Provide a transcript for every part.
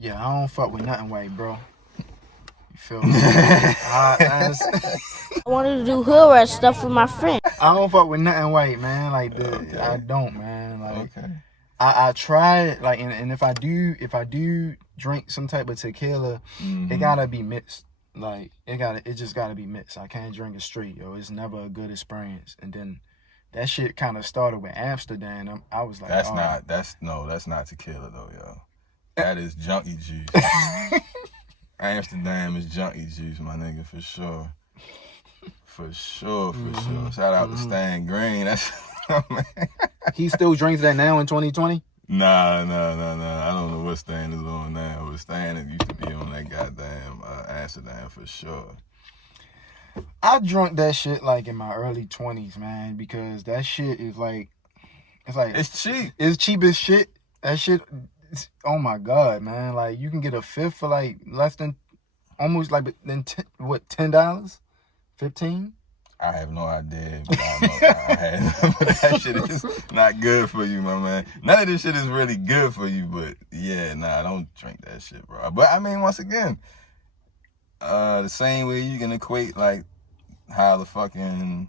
Yeah, I don't fuck with nothing white, bro. You feel me? I wanted to do hood rat stuff with my friend. I don't fuck with nothing white, man. Okay. I don't, man. Like, Okay. I try it, like, and if I do drink some type of tequila, it gotta be mixed. Like, it just gotta be mixed. I can't drink it straight, yo. It's never a good experience. And then that shit kind of started with Amsterdam. I was like, that's not tequila though, yo. That is junkie juice. Amsterdam is junkie juice, my nigga, for sure. For sure. Shout out to Stan Green. That's man. He still drinks that now in 2020? Nah. I don't know what Stan is on now, but Stan used to be on that goddamn Amsterdam for sure. I drunk that shit like in my early 20s, man, because that shit is like, it's cheap. It's cheap as shit. That shit, oh my God, man. Like, you can get a fifth for like less than, almost like, $10? 15? I have no idea, but that shit is not good for you, my man. None of this shit is really good for you, but yeah, nah, don't drink that shit, bro. But I mean, once again, the same way you can equate like how the fucking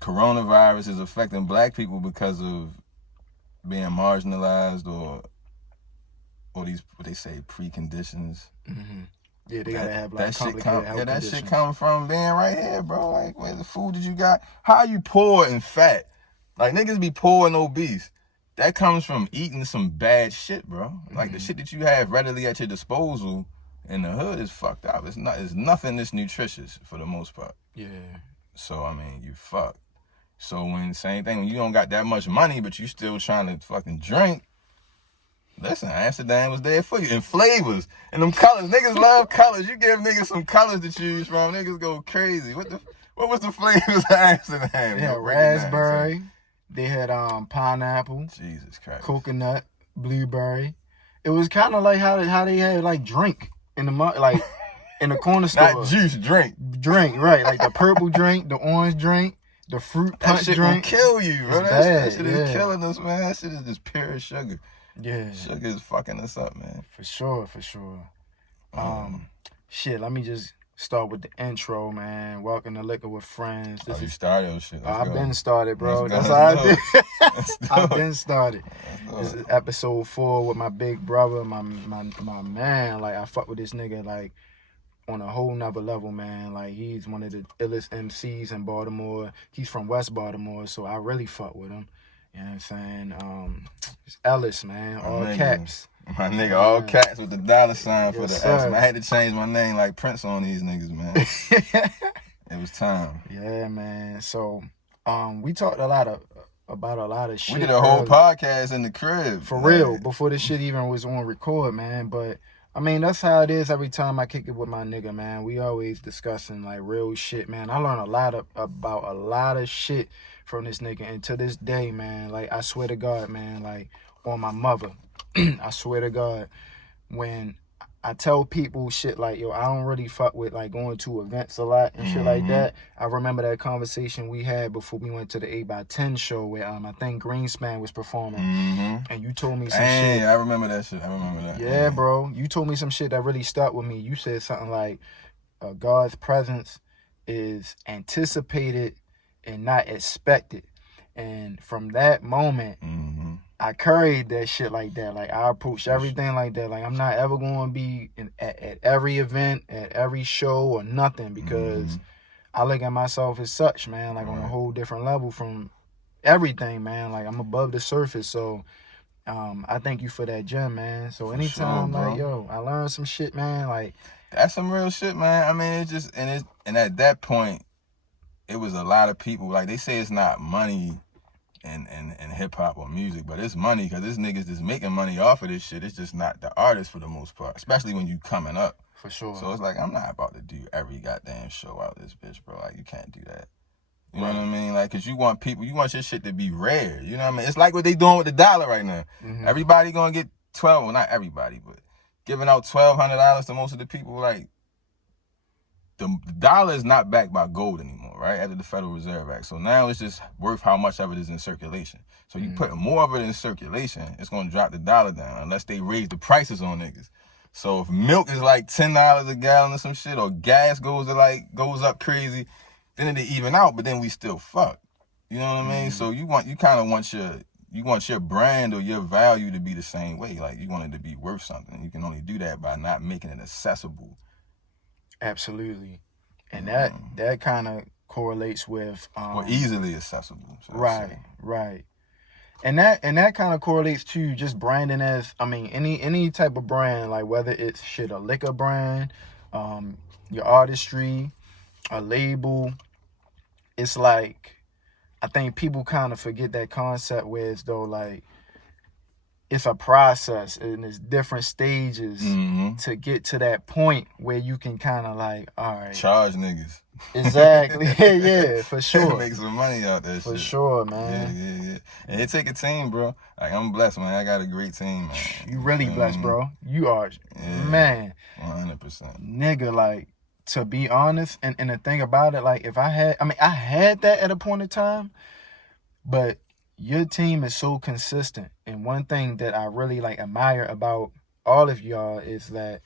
coronavirus is affecting black people because of being marginalized or these, what they say, preconditions. Mm-hmm. Yeah, they gotta have like that shit come from being right here, bro. Like, where's the food that you got? How you poor and fat? Like, niggas be poor and obese. That comes from eating some bad shit, bro. Like, the shit that you have readily at your disposal in the hood is fucked up. It's nothing that's nutritious for the most part. Yeah. So, I mean, you fucked. So, same thing, when you don't got that much money, but you still trying to fucking drink, listen, Amsterdam was there for you. And flavors. And them colors. Niggas love colors. You give niggas some colors to choose from, niggas go crazy. What was the flavors of Amsterdam? They had raspberry. They had pineapple. Jesus Christ. Coconut. Blueberry. It was kind of like how they had like drink in the like in the corner store. Not juice, drink. Drink, right. Like the purple drink, the orange drink, the fruit punch drink. That shit will kill you, bro. That shit is yeah. killing us, man. That shit is just pure sugar. Yeah. Sugar is fucking us up, man. For sure. Shit, let me just start with the intro, man. Welcome to Liquor with Friends. You started your shit. I've been started, bro. That's how I did. I've been started. This is episode 4 with my big brother, my man. Like, I fuck with this nigga, like, on a whole nother level, man. Like, he's one of the illest MCs in Baltimore. He's from West Baltimore, so I really fuck with him. You know what I'm saying? It's Ellis, man. All caps. My nigga, all caps with the $sign for the X. Man, I had to change my name like Prince on these niggas, man. It was time. Yeah, man. So, we talked about a lot of shit. We did a whole podcast in the crib. For real, before this shit even was on record, man. But, I mean, that's how it is every time I kick it with my nigga, man. We always discussing, like, real shit, man. I learned about a lot of shit from this nigga. And to this day, man, like, I swear to God, man, like, on my mother, I swear to God, when I tell people shit like, yo, I don't really fuck with, like, going to events a lot and shit like that. I remember that conversation we had before we went to the 8x10 show where I think Greenspan was performing. And you told me some shit. I remember that shit. Yeah, bro. You told me some shit that really stuck with me. You said something like, God's presence is anticipated and not expected. And from that moment, I carried that shit like that. Like, I approach everything like that. Like, I'm not ever going to be at every event, at every show or nothing, because I look at myself as such, man, like on a whole different level from everything, man. Like, I'm above the surface. So I thank you for that gem, man. So anytime, like, yo, I learned some shit, man. Like, that's some real shit, man. I mean, it's just, and at that point, it was a lot of people. Like, they say it's not money in hip-hop or music, but it's money, because this niggas just making money off of this shit. It's just not the artist for the most part, especially when you coming up. For sure. So it's like, I'm not about to do every goddamn show out this bitch, bro. Like, you can't do that. You know what I mean? Like, because you want your shit to be rare. You know what I mean? It's like what they doing with the dollar right now. Everybody gonna get well, not everybody, but giving out $1,200 to most of the people. Like, the dollar is not backed by gold anymore. right, after the Federal Reserve Act. So now it's just worth how much of it is in circulation. So you put more of it in circulation, it's going to drop the dollar down unless they raise the prices on niggas. So if milk is like $10 a gallon or some shit, or gas goes up crazy, then it'll even out, but then we still fuck. You know what I mean? So you kind of want your brand or your value to be the same way. Like, you want it to be worth something. You can only do that by not making it accessible. Absolutely. And that kind of correlates with or easily accessible. Right. And that kind of correlates to just branding as, I mean, any type of brand, like whether it's a liquor brand, your artistry, a label. It's like, I think people kind of forget that concept where it's though like it's a process and it's different stages to get to that point where you can kind of like, all right, charge niggas. Exactly. Yeah, for sure. Make some money out there. For sure, man. Yeah. And it take a team, bro. Like, I'm blessed, man. I got a great team, man. You really blessed, bro. You are, man. 100%. Nigga, like, to be honest, and the thing about it, like, I had that at a point in time, but your team is so consistent. And one thing that I really, like, admire about all of y'all is that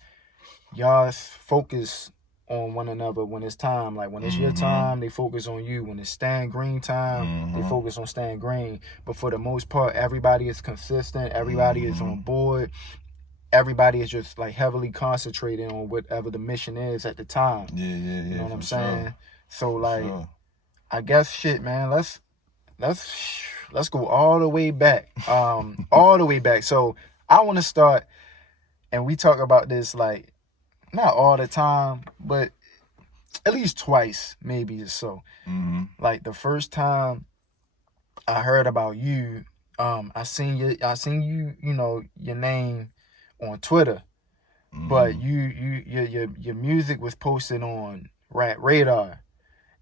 y'all focus on one another when it's time. Like, when it's your time, they focus on you. When it's Stan Green time, they focus on Stan Green. But for the most part, everybody is consistent. Everybody is on board. Everybody is just like heavily concentrated on whatever the mission is at the time. Yeah. You know what I'm saying? Sure. So like, I guess shit, man. Let's go all the way back. All the way back. So I want to start, and we talk about this like not all the time, but at least twice, maybe or so. Like the first time I heard about you, I seen you, you know, your name on Twitter, but your music was posted on Rat Radar.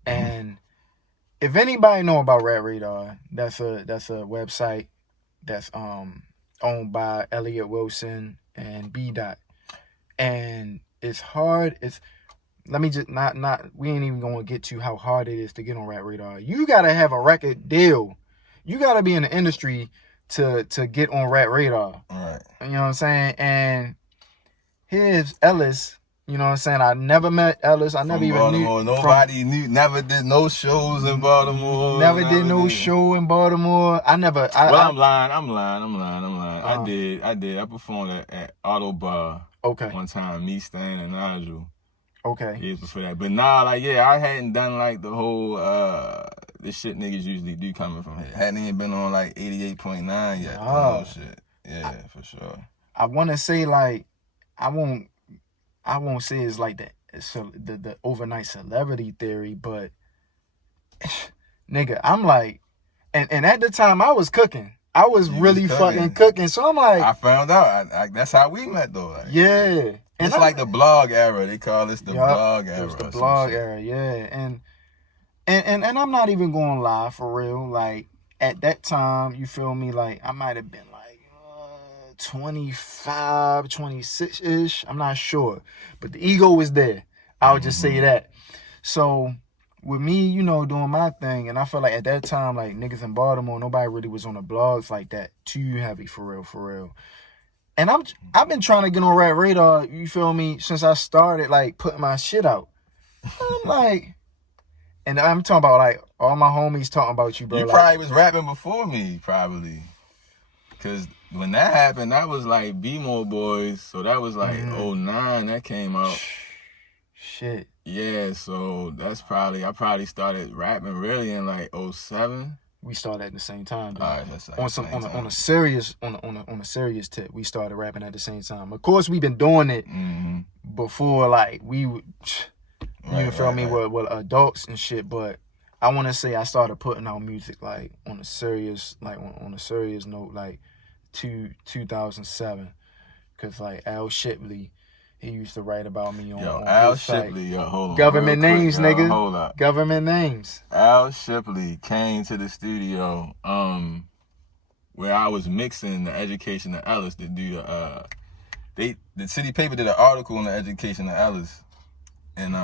And if anybody know about Rat Radar, that's a website that's owned by Elliot Wilson and B Dot. And it's hard. Let me just we ain't even gonna get to how hard it is to get on Rat Radar. You gotta have a record deal. You gotta be in the industry to get on Rat Radar. Right. You know what I'm saying? And here's Ellis. You know what I'm saying? I never met Ellis. I never even Baltimore. Nobody knew. Never did no shows in Baltimore. Never did no show in Baltimore. I'm lying. I did. I performed at Auto Bar. Okay. One time, me, Stan, and Nigel. Okay. Years before that. But nah, like, I hadn't done like the whole the shit niggas usually do coming from here. Hadn't even been on like 88.9 yet. Oh shit. Yeah, for sure. I want to say like I won't say it's like the overnight celebrity theory, but nigga, I'm like, and at the time I was cooking. I was really fucking cooking. So I'm like, I found out. That's how we met though. Like, yeah. It's like the blog era. They call this the blog era. It's the blog era, yeah. And I'm not even gonna lie, for real. Like, at that time, you feel me? Like, I might have been like 25, 26-ish. I'm not sure. But the ego was there. I would just say that. So with me, you know, doing my thing, and I feel like at that time, like, niggas in Baltimore, nobody really was on the blogs like that. Too heavy, for real. And I've been trying to get on Rat Radar, you feel me, since I started, like, putting my shit out. I'm like, and I'm talking about, like, all my homies talking about you, bro. You like, probably was rapping before me, probably. Because when that happened, that was, like, B-More Boys. So that was, like, 09 that came out. Shit. Yeah, so that's I probably started rapping really in, like, 07. We started at the same time. All right, that's like on a serious tip, we started rapping at the same time. Of course, we've been doing it before, like, we would, you feel me, with adults and shit. But I want to say I started putting out music like on a serious note, like 2007, because like Al Shipley, he used to write about me on Al Shipley, hold on. Government names, quick, nigga. Hold up. Government names. Al Shipley came to the studio where I was mixing the Education of Ellis to do the city paper did an article on the Education of Ellis. And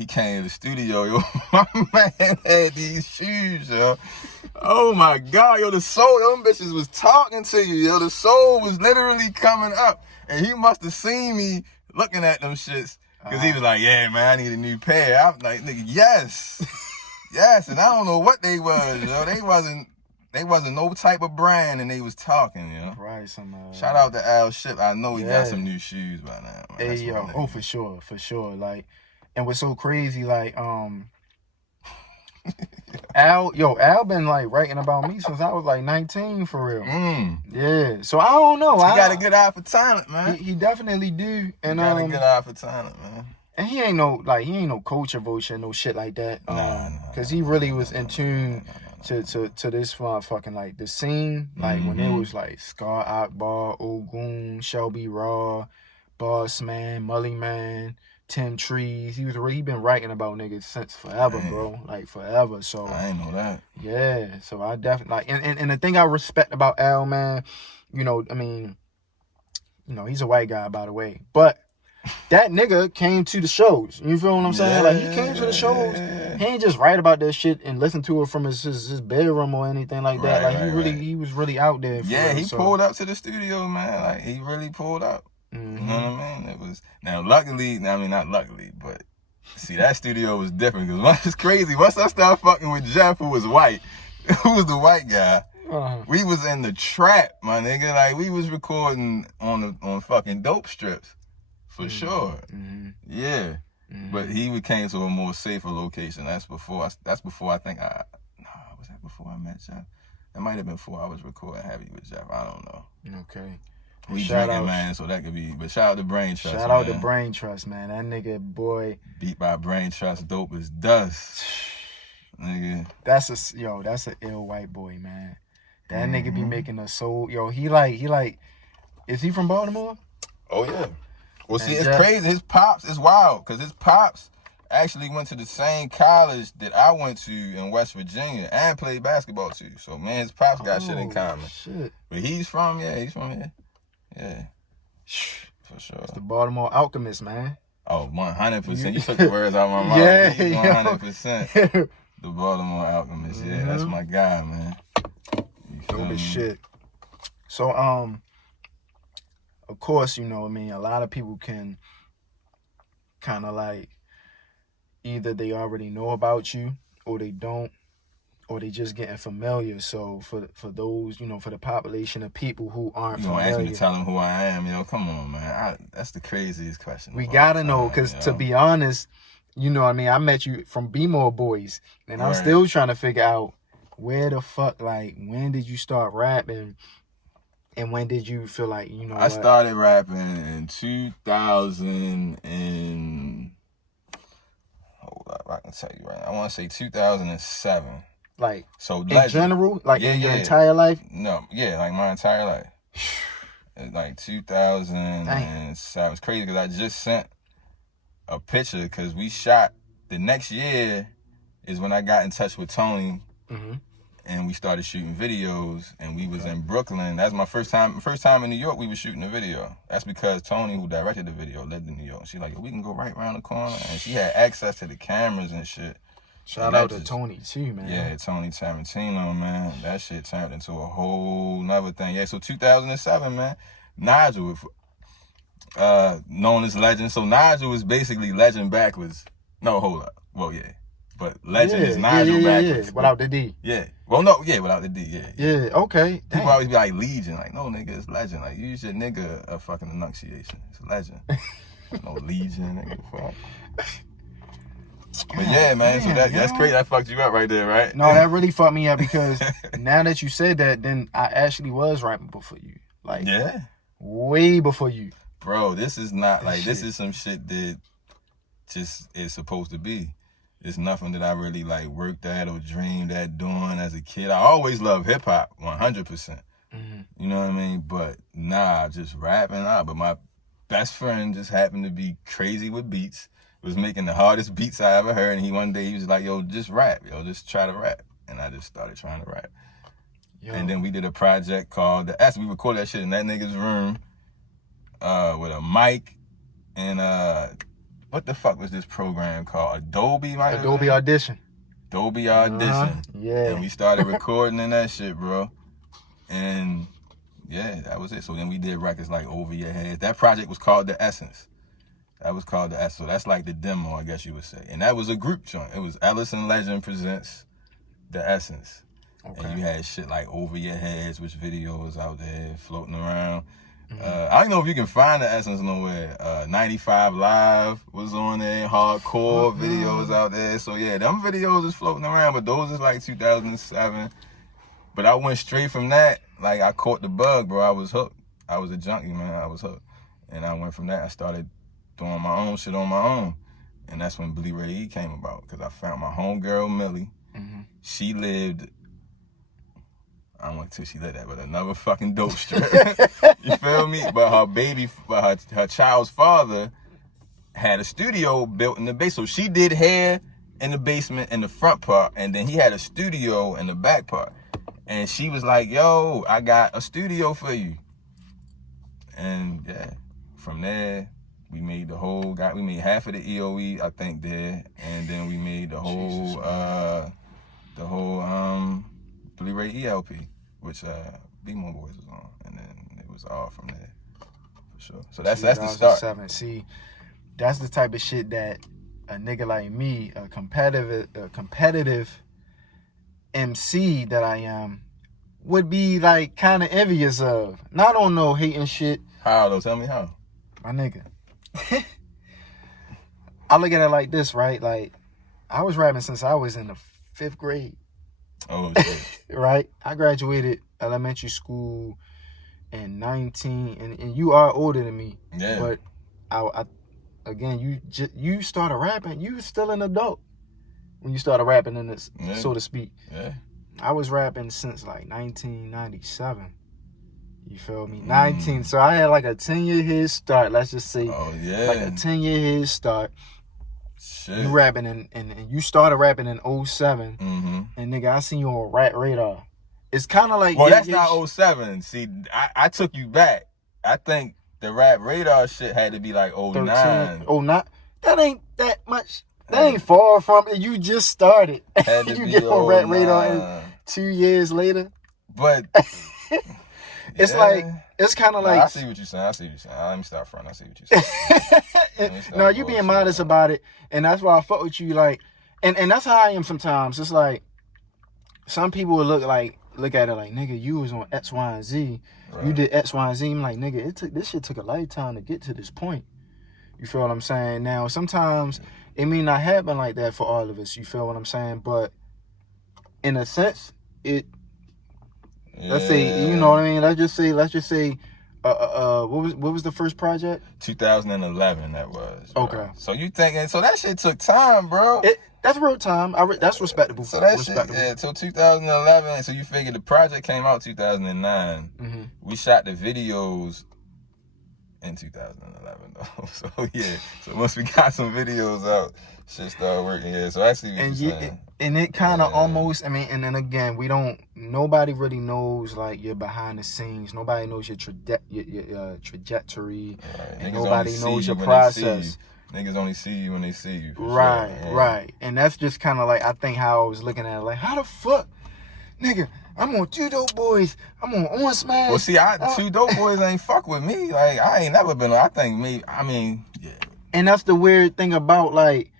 he came to the studio, yo. My man had these shoes, yo. Oh my God, yo, the soul, them bitches was talking to you, yo. The soul was literally coming up. And he must have seen me looking at them shits. Because he was like, yeah, man, I need a new pair. I'm like, nigga, yes. Yes, and I don't know what they was, yo. They wasn't no type of brand, and they was talking, you know. Right, Shout out to Al Ship. I know he got some new shoes by now, man. Hey, yo, for sure. Like, and what's so crazy, like, Al been like writing about me since I was like 19 for real. Yeah. So I don't know. He got a good eye for talent, man. He definitely do. And he got a good eye for talent, man. And he ain't no culture vulture, no shit like that. Cause he really was in tune to this motherfucking like the scene, like when it was like Scar Akbar, Ogun, Shelby Raw, Boss Man, Mully Man, Tim Trees. He been writing about niggas since forever, bro. Like forever. So I ain't know that. Yeah. So I definitely like and the thing I respect about Al, man, you know, I mean, you know, he's a white guy, by the way. But that nigga came to the shows. You feel what I'm saying? Like, he came to the shows. He ain't just write about that shit and listen to it from his bedroom or anything like that. Like, he was really out there. Yeah, he pulled up to the studio, man. Like, he really pulled up. You know what I mean? It was, now, luckily, I mean, not luckily, but see, that studio was different. Because it's crazy. Once I started fucking with Jeff, who was white, who was the white guy, we was in the trap, my nigga. Like, we was recording on fucking dope strips. For sure. Yeah. But he came to a more safer location. That's before I think was that before I met Jeff? That might have been before I was recording heavy with Jeff. I don't know. Okay. We drinking, man, so that could be, but shout out to Brain Trust. Shout out to Brain Trust, man. That nigga, boy. Beat by Brain Trust, dope as dust. Nigga. That's an ill white boy, man. That nigga be making a soul. Yo, he like, is he from Baltimore? Oh yeah. Well, see, it's crazy. His pops is wild because his pops actually went to the same college that I went to in West Virginia and played basketball too. So, man, his pops got shit in common. Shit. But he's from here. Yeah. For sure. It's the Baltimore Alchemist, man. Oh, 100%. You took the words out of my mouth. Yeah, 100%. The Baltimore Alchemist. Yeah, that's my guy, man. Dope as shit. So, of course, you know, I mean, a lot of people can kind of like either they already know about you or they don't, or they just getting familiar. So for those, you know, for the population of people who aren't familiar. You gonna ask me to tell them who I am, yo? Come on, man. That's the craziest question. We gotta know, because to be honest, you know what I mean, I met you from B-More Boys, and I'm still trying to figure out where the fuck, like, when did you start rapping? And when did you feel like, you know I started rapping in 2000 and... Hold up, I can tell you right now. I want to say 2007. Like, so in general? Like, in your entire life? No, yeah, like my entire life. It's like 2007. It's crazy because I just sent a picture because we shot... The next year is when I got in touch with Tony. And we started shooting videos, and we was in Brooklyn. That's my first time in New York, we was shooting a video. That's because Tony, who directed the video, lived in New York. She's like, yo, we can go right around the corner. And she had access to the cameras and shit. Shout out to Tony, too, man. Yeah, Tony Tarantino, man. That shit turned into a whole nother thing. Yeah, so 2007, man. Nigel, known as Legend. So Nigel was basically Legend backwards. No, hold up. Well, yeah. But Legend is Nigel backwards. Yeah, without the D. Yeah. Well, no, yeah, without the D, yeah. Yeah, okay. People always be like, Legion. Like, no, nigga, it's Legend. Like, use your nigga a fucking enunciation. It's Legend. No Legion, nigga, fuck. But yeah, man, so that's crazy. That fucked you up right there, right? No, that really fucked me up because now that you said that, then I actually was rapping before you. Like, yeah. Way before you. Bro, this is not, like, this is some shit that just is supposed to be. It's nothing that I really like worked at or dreamed at doing as a kid. I always loved hip hop, 100%. You know what I mean? But nah, just rapping. But my best friend just happened to be crazy with beats. Was making the hardest beats I ever heard. And one day he was like, yo, just rap. Yo, just try to rap. And I just started trying to rap. Yo. And then we did a project called The S. We recorded that shit in that nigga's room with a mic and what the fuck was this program called? Adobe Audition. Adobe Audition. Yeah. And we started recording in that shit, bro. And yeah, that was it. So then we did records like Over Your Head. That project was called The Essence. That was called The Essence. So that's like the demo, I guess you would say. And that was a group joint. It was Ellis and Legend presents The Essence. Okay. And you had shit like Over Your Heads, which video was out there floating around. I don't know if you can find The Essence nowhere. 95 Live was on there. Hardcore videos out there. So yeah, them videos is floating around, but those is like 2007. But I went straight from that. Like, I caught the bug, bro. I was hooked. I was a junkie, man. I was hooked. And I went from that. I started doing my own shit on my own. And that's when Billy Ray E came about, because I found my homegirl, Millie. She lived, I don't want to say she lived that, but another fucking dope strip. You feel me? But her child's father had a studio built in the basement. So she did hair in the basement in the front part, and then he had a studio in the back part. And she was like, yo, I got a studio for you. And yeah, from there, we made we made half of the EOE, I think, there. And then we made the whole Billy Ray E LP, which Big Mo Boys was on. And then it was all from there, for sure. So that's the start. See, that's the type of shit that a nigga like me, a competitive MC that I am, would be like kind of envious of. Not on no hating shit. How though? Tell me how. My nigga. I look at it like this, right? Like, I was rapping since I was in the 5th grade. Oh shit. Right? I graduated elementary school in 19, and you are older than me. Yeah. But I again, you started rapping. You were still an adult when you started rapping in this, so to speak. Yeah. I was rapping since like 1997. You feel me? 19. So I had like a 10-year head start. Let's just say, like a 10-year head start. Shit. You rapping and you started rapping in 07. And nigga, I seen you on Rap Radar. It's kind of like, well, that's not 07. See, I took you back. I think the Rap Radar shit had to be like 09. 09. That ain't that much. That ain't far from it. You just started. You get on Rap Radar 2 years later. But it's like, it's kind of like. I see what you're saying. Let me stop front. I see what you're saying. No, you being modest about it, and that's why I fuck with you. Like, and that's how I am sometimes. It's like some people will look at it like, nigga, you was on X, Y, and Z. Right. You did X, Y, and Z. I'm like, nigga, this shit took a lifetime to get to this point. You feel what I'm saying? Now, sometimes it may not happen like that for all of us. You feel what I'm saying? But in a sense, let's say, you know what I mean? Let's just say, what was the first project? 2011, that was. Bro. Okay. So you thinking, so that shit took time, bro. That's real time. That's respectable. So that shit, till 2011. So you figure the project came out 2009. We shot the videos in 2011, though. So yeah. So once we got some videos out, shit started working. Yeah. So I see what you're saying. And it kind of almost, I mean, and then again, nobody really knows like your behind the scenes. Nobody knows your trajectory. Right. And nobody knows your process. Niggas only see you when they see you. Right, sure. Right. And that's just kind of like, I think how I was looking at it. Like, how the fuck, nigga, I'm on 2 Dope Boys. I'm on Smash. Well, see, 2 Dope Boys ain't fuck with me. Like, I ain't never been, yeah. And that's the weird thing about like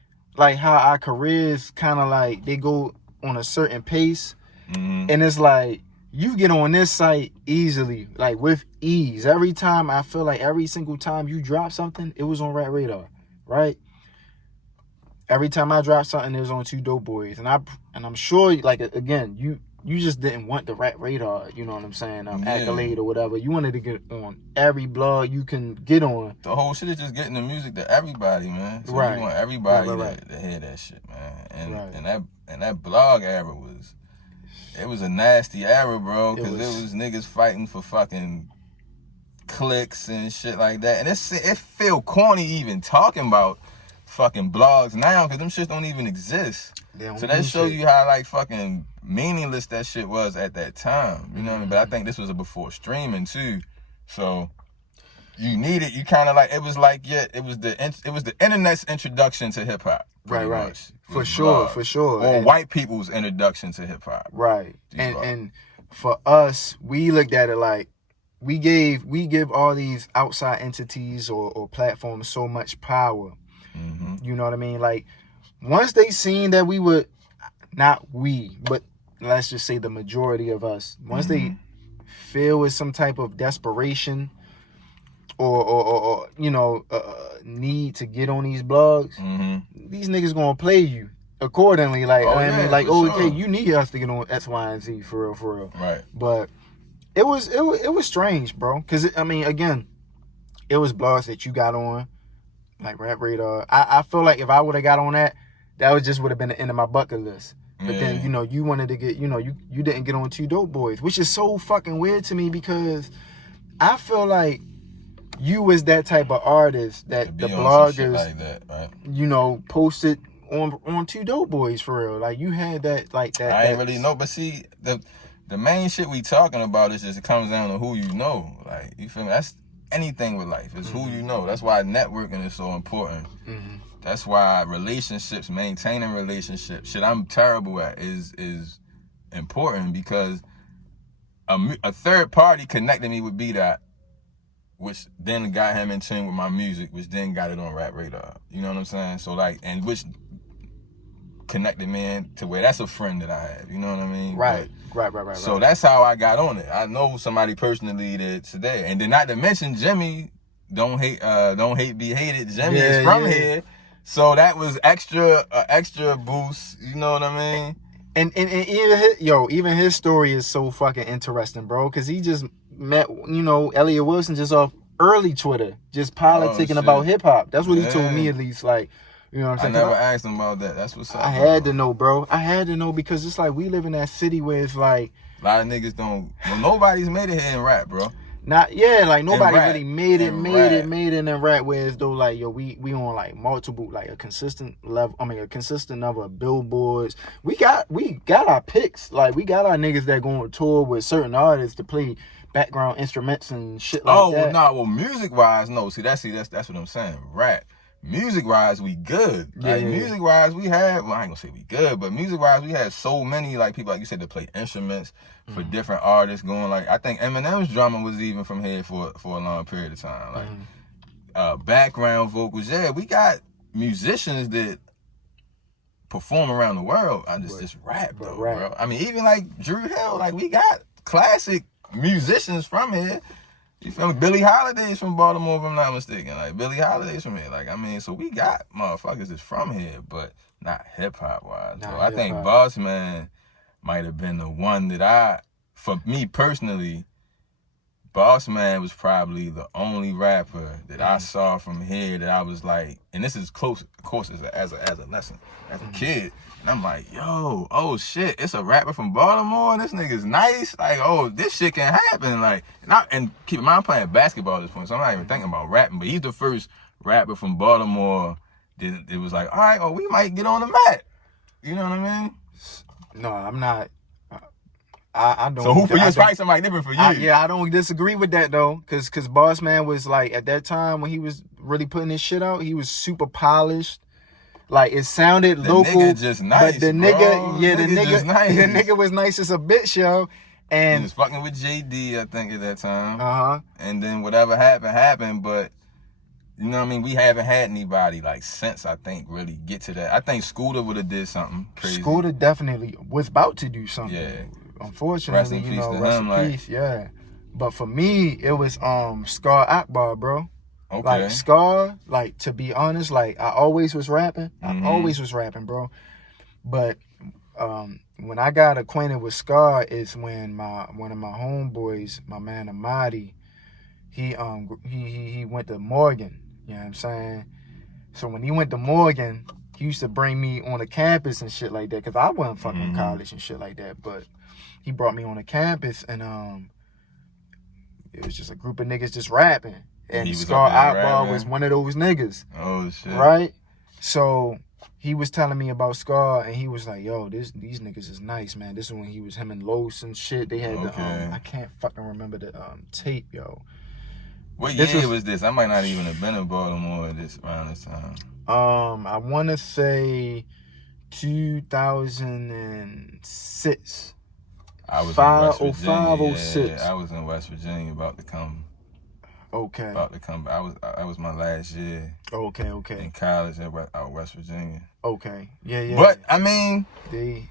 how our careers kind of like, they go on a certain pace. And it's like, you get on this site easily, like with ease. Every time, I feel like every single time you drop something, it was on Rap Radar, right? Every time I drop something, it was on 2 Dope Boys. And I'm sure, like, again, you just didn't want the Rap Radar, you know what I'm saying, accolade or whatever. You wanted to get on every blog you can get on. The whole shit is just getting the music to everybody, man. So you want everybody to hear that shit, man. And that blog era was a nasty era, bro, because it was niggas fighting for fucking clicks and shit like that. And it feel corny even talking about fucking blogs now, because them shit don't even exist. So that show you how like fucking meaningless that shit was at that time. You know what I mean? But I think this was before streaming too. So you need it. You kind of like, it was like, yeah, it was the internet's introduction to hip hop. Right. For sure. Or And white people's introduction to hip hop. right. And for us, we looked at it like we give all these outside entities or platforms so much power. Mm-hmm. You know what I mean? Like once they seen that we would, not we, but let's just say the majority of us, once they feel with some type of desperation or you know, need to get on these blogs, these niggas gonna play you accordingly. Like, I mean, like, oh, okay, you need us to get on X, Y, and Z for real. Right. But it was strange, bro. Cause I mean, again, it was blogs that you got on, like Rap Radar. I feel like if I would have got on that would have been the end of my bucket list. But then, you know, you wanted to get, you know, you didn't get on Two Dope Boys, which is so fucking weird to me because I feel like you was that type of artist that the bloggers, like that, right? You know, posted on Two Dope Boys for real. Like you had that, like that. I ain't really know, but see, the main shit we talking about is just it comes down to who you know. Like, you feel me? That's anything with life. It's who you know. That's why networking is so important. That's why relationships, maintaining relationships, shit I'm terrible at, is important because a third party connected me with B-Dot, which then got him in tune with my music, which then got it on Rap Radar. You know what I'm saying? So like, and which connected me in to where that's a friend that I have. You know what I mean? Right. So that's how I got on it. I know somebody personally that's there, and then not to mention Jimmy, don't hate, be hated. Jimmy is from here. So that was extra boost, you know what I mean? And even his story is so fucking interesting, bro, because he just met, you know, Elliot Wilson just off early Twitter, just politicking about hip hop. That's what he told me, at least. Like, you know what I'm saying? I never asked him about that. That's what's up. I had to know, bro. I had to know because it's like we live in that city where it's like a lot of niggas don't. Well, nobody's made it here in rap, bro. Like nobody really made it in rap, whereas though like, yo, we on like multiple, like a consistent level, a consistent number of billboards. We got our picks, like we got our niggas that go on tour with certain artists to play background instruments and shit like that. Well, music wise, no, that's what I'm saying. Rap. Music wise, we good. Music wise, we have, well, I ain't gonna say we good, but music wise, we had so many like people, like you said, to play instruments for different artists going. Like I think Eminem's drummer was even from here for a long period of time. Like background vocals, we got musicians that perform around the world. I just rap though, bro. I mean, even like Drew Hill, like we got classic musicians from here. You feel me? Billie Holiday's from Baltimore, if I'm not mistaken. Like, Billie Holiday's from here. Like, I mean, so we got motherfuckers that's from here, but not hip-hop wise. So I think Boss Man might have been the one that for me personally, Boss Man was probably the only rapper that I saw from here that I was like, and this is close, of course, as a lesson, as a kid. And I'm like, yo, oh shit, it's a rapper from Baltimore, and this nigga's nice. Like, oh, this shit can happen. Like, and keep in mind, I'm playing basketball at this point, so I'm not even thinking about rapping. But he's the first rapper from Baltimore that it was like, all right, we might get on the mat. You know what I mean? No, I'm not. I don't. So who for you is probably somebody different for you? I don't disagree with that though, cause Boss Man was like, at that time when he was really putting his shit out, he was super polished. Like, it sounded local, nigga just nice, but the nigga was nice as a bitch, yo. And he was fucking with JD, I think, at that time. And then whatever happened, but you know what I mean? We haven't had anybody like since, I think, really get to that. I think Scooter would have did something crazy. Scooter definitely was about to do something. Yeah. Unfortunately, you know, rest in peace, yeah. But for me, it was Scar Akbar, bro. Okay. Like Scar, like, to be honest, like I always was rapping. I always was rapping, bro. But when I got acquainted with Scar is when one of my homeboys, my man Amadi, he went to Morgan. You know what I'm saying? So when he went to Morgan, he used to bring me on the campus and shit like that, because I wasn't fucking college and shit like that. But he brought me on the campus, and it was just a group of niggas just rapping. And Scar Akbar was one of those niggas. Oh, shit. Right? So he was telling me about Scar, and he was like, yo, these niggas is nice, man. This is when he was him and Los and shit. They had I can't fucking remember the tape, yo. What year was this? I might not even have been in Baltimore around this time. I want to say 2006. I was in West Virginia. 06. I was in West Virginia about to come. Okay. That was my last year. Okay. In college out West Virginia. Okay. Yeah. But I mean, I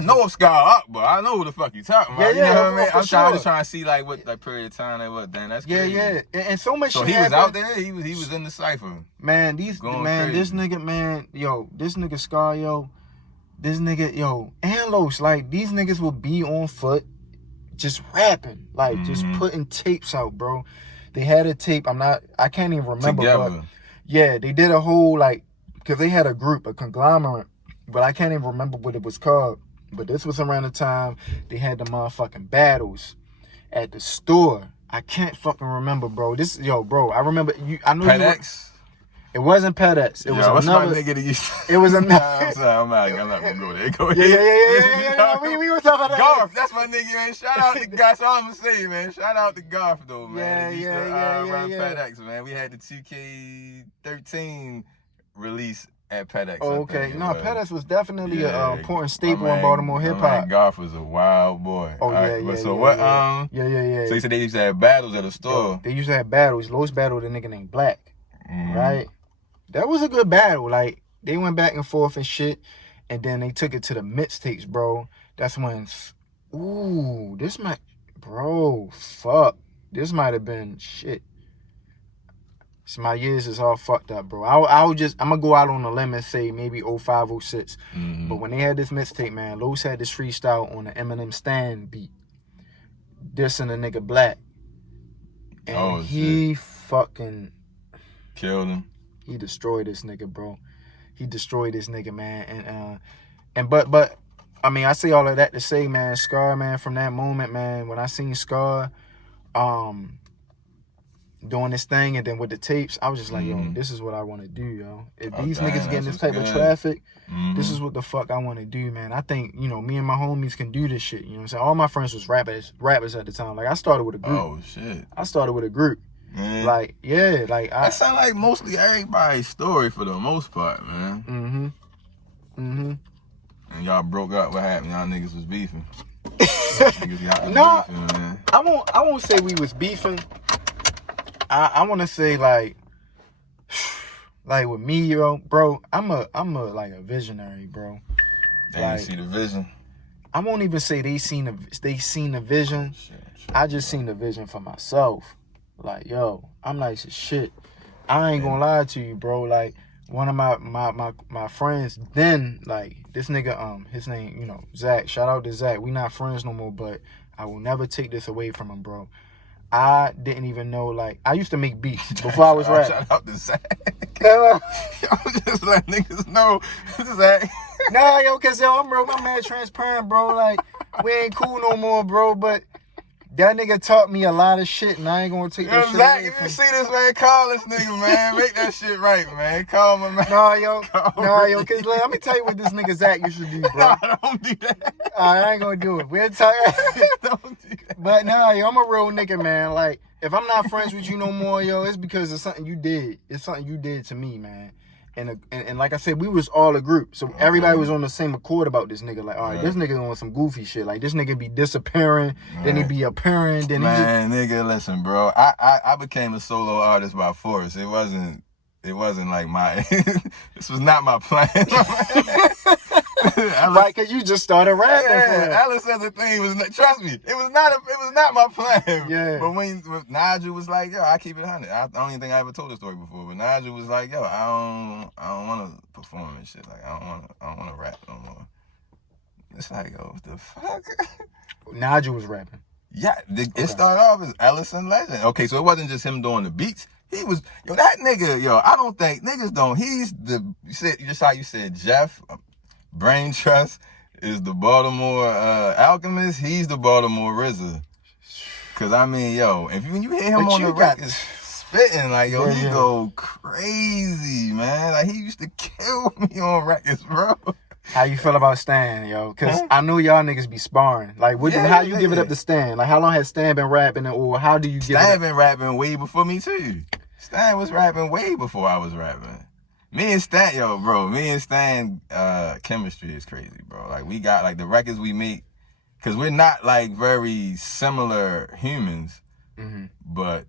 know of Scar up, but I know who the fuck you talking about. You know what I mean? I'm just trying to see like what that period of time that was. Then that's crazy. Yeah. And so much. So shit he was happened. out there. He was in the cipher. Man, this nigga, Scar, this nigga, and Los, like these niggas will be on foot, just rapping, like just putting tapes out, bro. They had a tape. I can't even remember. Together. But yeah, they did a whole because they had a group, a conglomerate, but I can't even remember what it was called. But this was around the time they had the motherfucking battles at the store. I can't fucking remember, bro. Bro, I remember you. I know FedEx. It wasn't FedEx. It was another. My nigga that used it was another. I'm sorry. I'm not gonna go there. Go ahead. Yeah. We were talking about that. Garth, that's my nigga, man. Shout out to Godson. That's all I'm gonna say, man. Shout out to Garth, though, man. Around FedEx, man. We had the 2K13 release at FedEx. Oh, okay. No, FedEx was definitely an important staple in Baltimore hip hop. Garth was a wild boy. Oh yeah. So what? Yeah. So you said they used to have battles at the store. They used to have battles. Los battled a nigga named Black, right? That was a good battle. Like they went back and forth and shit, and then they took it to the mixtapes, bro. That's when, this might have been shit. So my years is all fucked up, bro. I'm gonna go out on a limb and say maybe 05, 06. But when they had this mixtape, man, Los had this freestyle on the Eminem Stand beat, dissing the nigga Black, and he fucking killed him. He destroyed this nigga, bro. He destroyed this nigga, man. But I mean, I say all of that to say, man, Scar, man, from that moment, man, when I seen Scar doing this thing and then with the tapes, I was just like, yo, this is what I want to do, yo. If these niggas getting this type of traffic, this is what the fuck I want to do, man. I think, me and my homies can do this shit, you know what I'm saying? All my friends was rappers at the time. Like, I started with a group. Oh, shit. I started with a group. Man. That sound like mostly everybody's story for the most part, man. And y'all broke up. What happened? Y'all niggas was beefing. Beefing, man. I won't say we was beefing. I want to say like with me, bro. I'm a like a visionary, bro. They didn't see the vision. I won't even say they seen the vision. Shit. I just seen the vision for myself. Like, yo, I'm nice as shit. I ain't gonna lie to you, bro. Like, one of my friends then, like, this nigga, his name, Zach. Shout out to Zach. We not friends no more, but I will never take this away from him, bro. I didn't even know, like, I used to make beats before I was rapping. Shout out to Zach. Y'all just let niggas know, Zach. Nah, yo, cause I'm real. My man transparent, bro. Like, we ain't cool no more, bro. But that nigga taught me a lot of shit, and I ain't gonna take that shit Zach, away if from you see this, man, call this nigga, man. Make that shit right, man. Call my man. Nah, yo, cause let me tell you what this nigga Zach used to do, bro. Nah, don't do that. I ain't gonna do it. We'll talk. Don't do that. But nah, yo, I'm a real nigga, man. Like, if I'm not friends with you no more, yo, it's because of something you did. It's something you did to me, man. And like I said, we was all a group. So everybody was on the same accord about this nigga. Like, all right, this nigga on some goofy shit. Like, this nigga be disappearing, then he be appearing, then nigga, listen, bro. I became a solo artist by force. It wasn't like my this was not my plan. Right, cause you just started rapping. Yeah, Alice as a thing trust me, it was not my plan. Yeah. But when Nigel was like, yo, I keep it 100. I don't even think I ever told the story before. But Nigel was like, yo, I don't want to perform and shit. Like, I don't want to rap no more. It's like, yo, what the fuck? Nigel was rapping. Yeah, it started off as Ellison Legend. Okay, so it wasn't just him doing the beats. He was, that nigga, I don't think niggas don't. He's just how you said, Jeff. Brain Trust is the Baltimore Alchemist. He's the Baltimore RZA. Cause I mean, when you hear him on the record spitting, like, he go crazy, man. Like, he used to kill me on records, bro. How you feel about Stan, yo? Because I know y'all niggas be sparring. Like, how you give it up to Stan? Like, how long has Stan been rapping, or how do you give it up? Stan been rapping way before me, too. Stan was rapping way before I was rapping. Me and Stan, chemistry is crazy, bro. Like, we got, like, the records we make, because we're not, like, very similar humans, but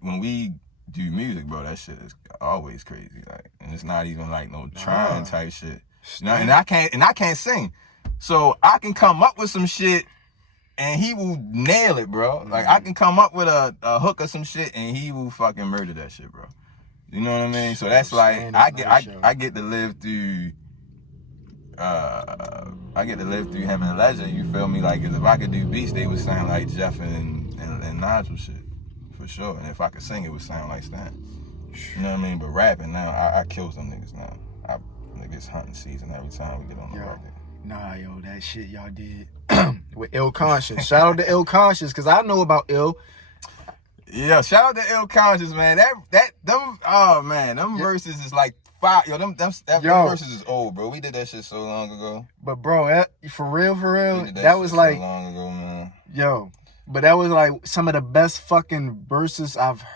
when we do music, bro, that shit is always crazy. Like, and it's not even, like, no trying type shit. And I can't sing. So I can come up with some shit and he will nail it, bro. Like, I can come up with a hook or some shit and he will fucking murder that shit, bro. You know what I mean? So that's like, I get to live through him and Legend, you feel me? Like, if I could do beats, they would sound like Jeff and Nigel shit, for sure. And if I could sing, it would sound like Stan. You know what I mean? But rapping now, I kill some niggas now. Niggas hunting season every time we get on the record. Nah, yo, that shit y'all did with Ill Conscious. Shout out to Ill Conscious, because I know about Ill. Yeah, shout out to Ill Conscious, man. Them verses is like fire. Yo, them verses is old, bro. We did that shit so long ago. But bro, for real, that was like so long ago, man. Yo, but that was like some of the best fucking verses I've heard.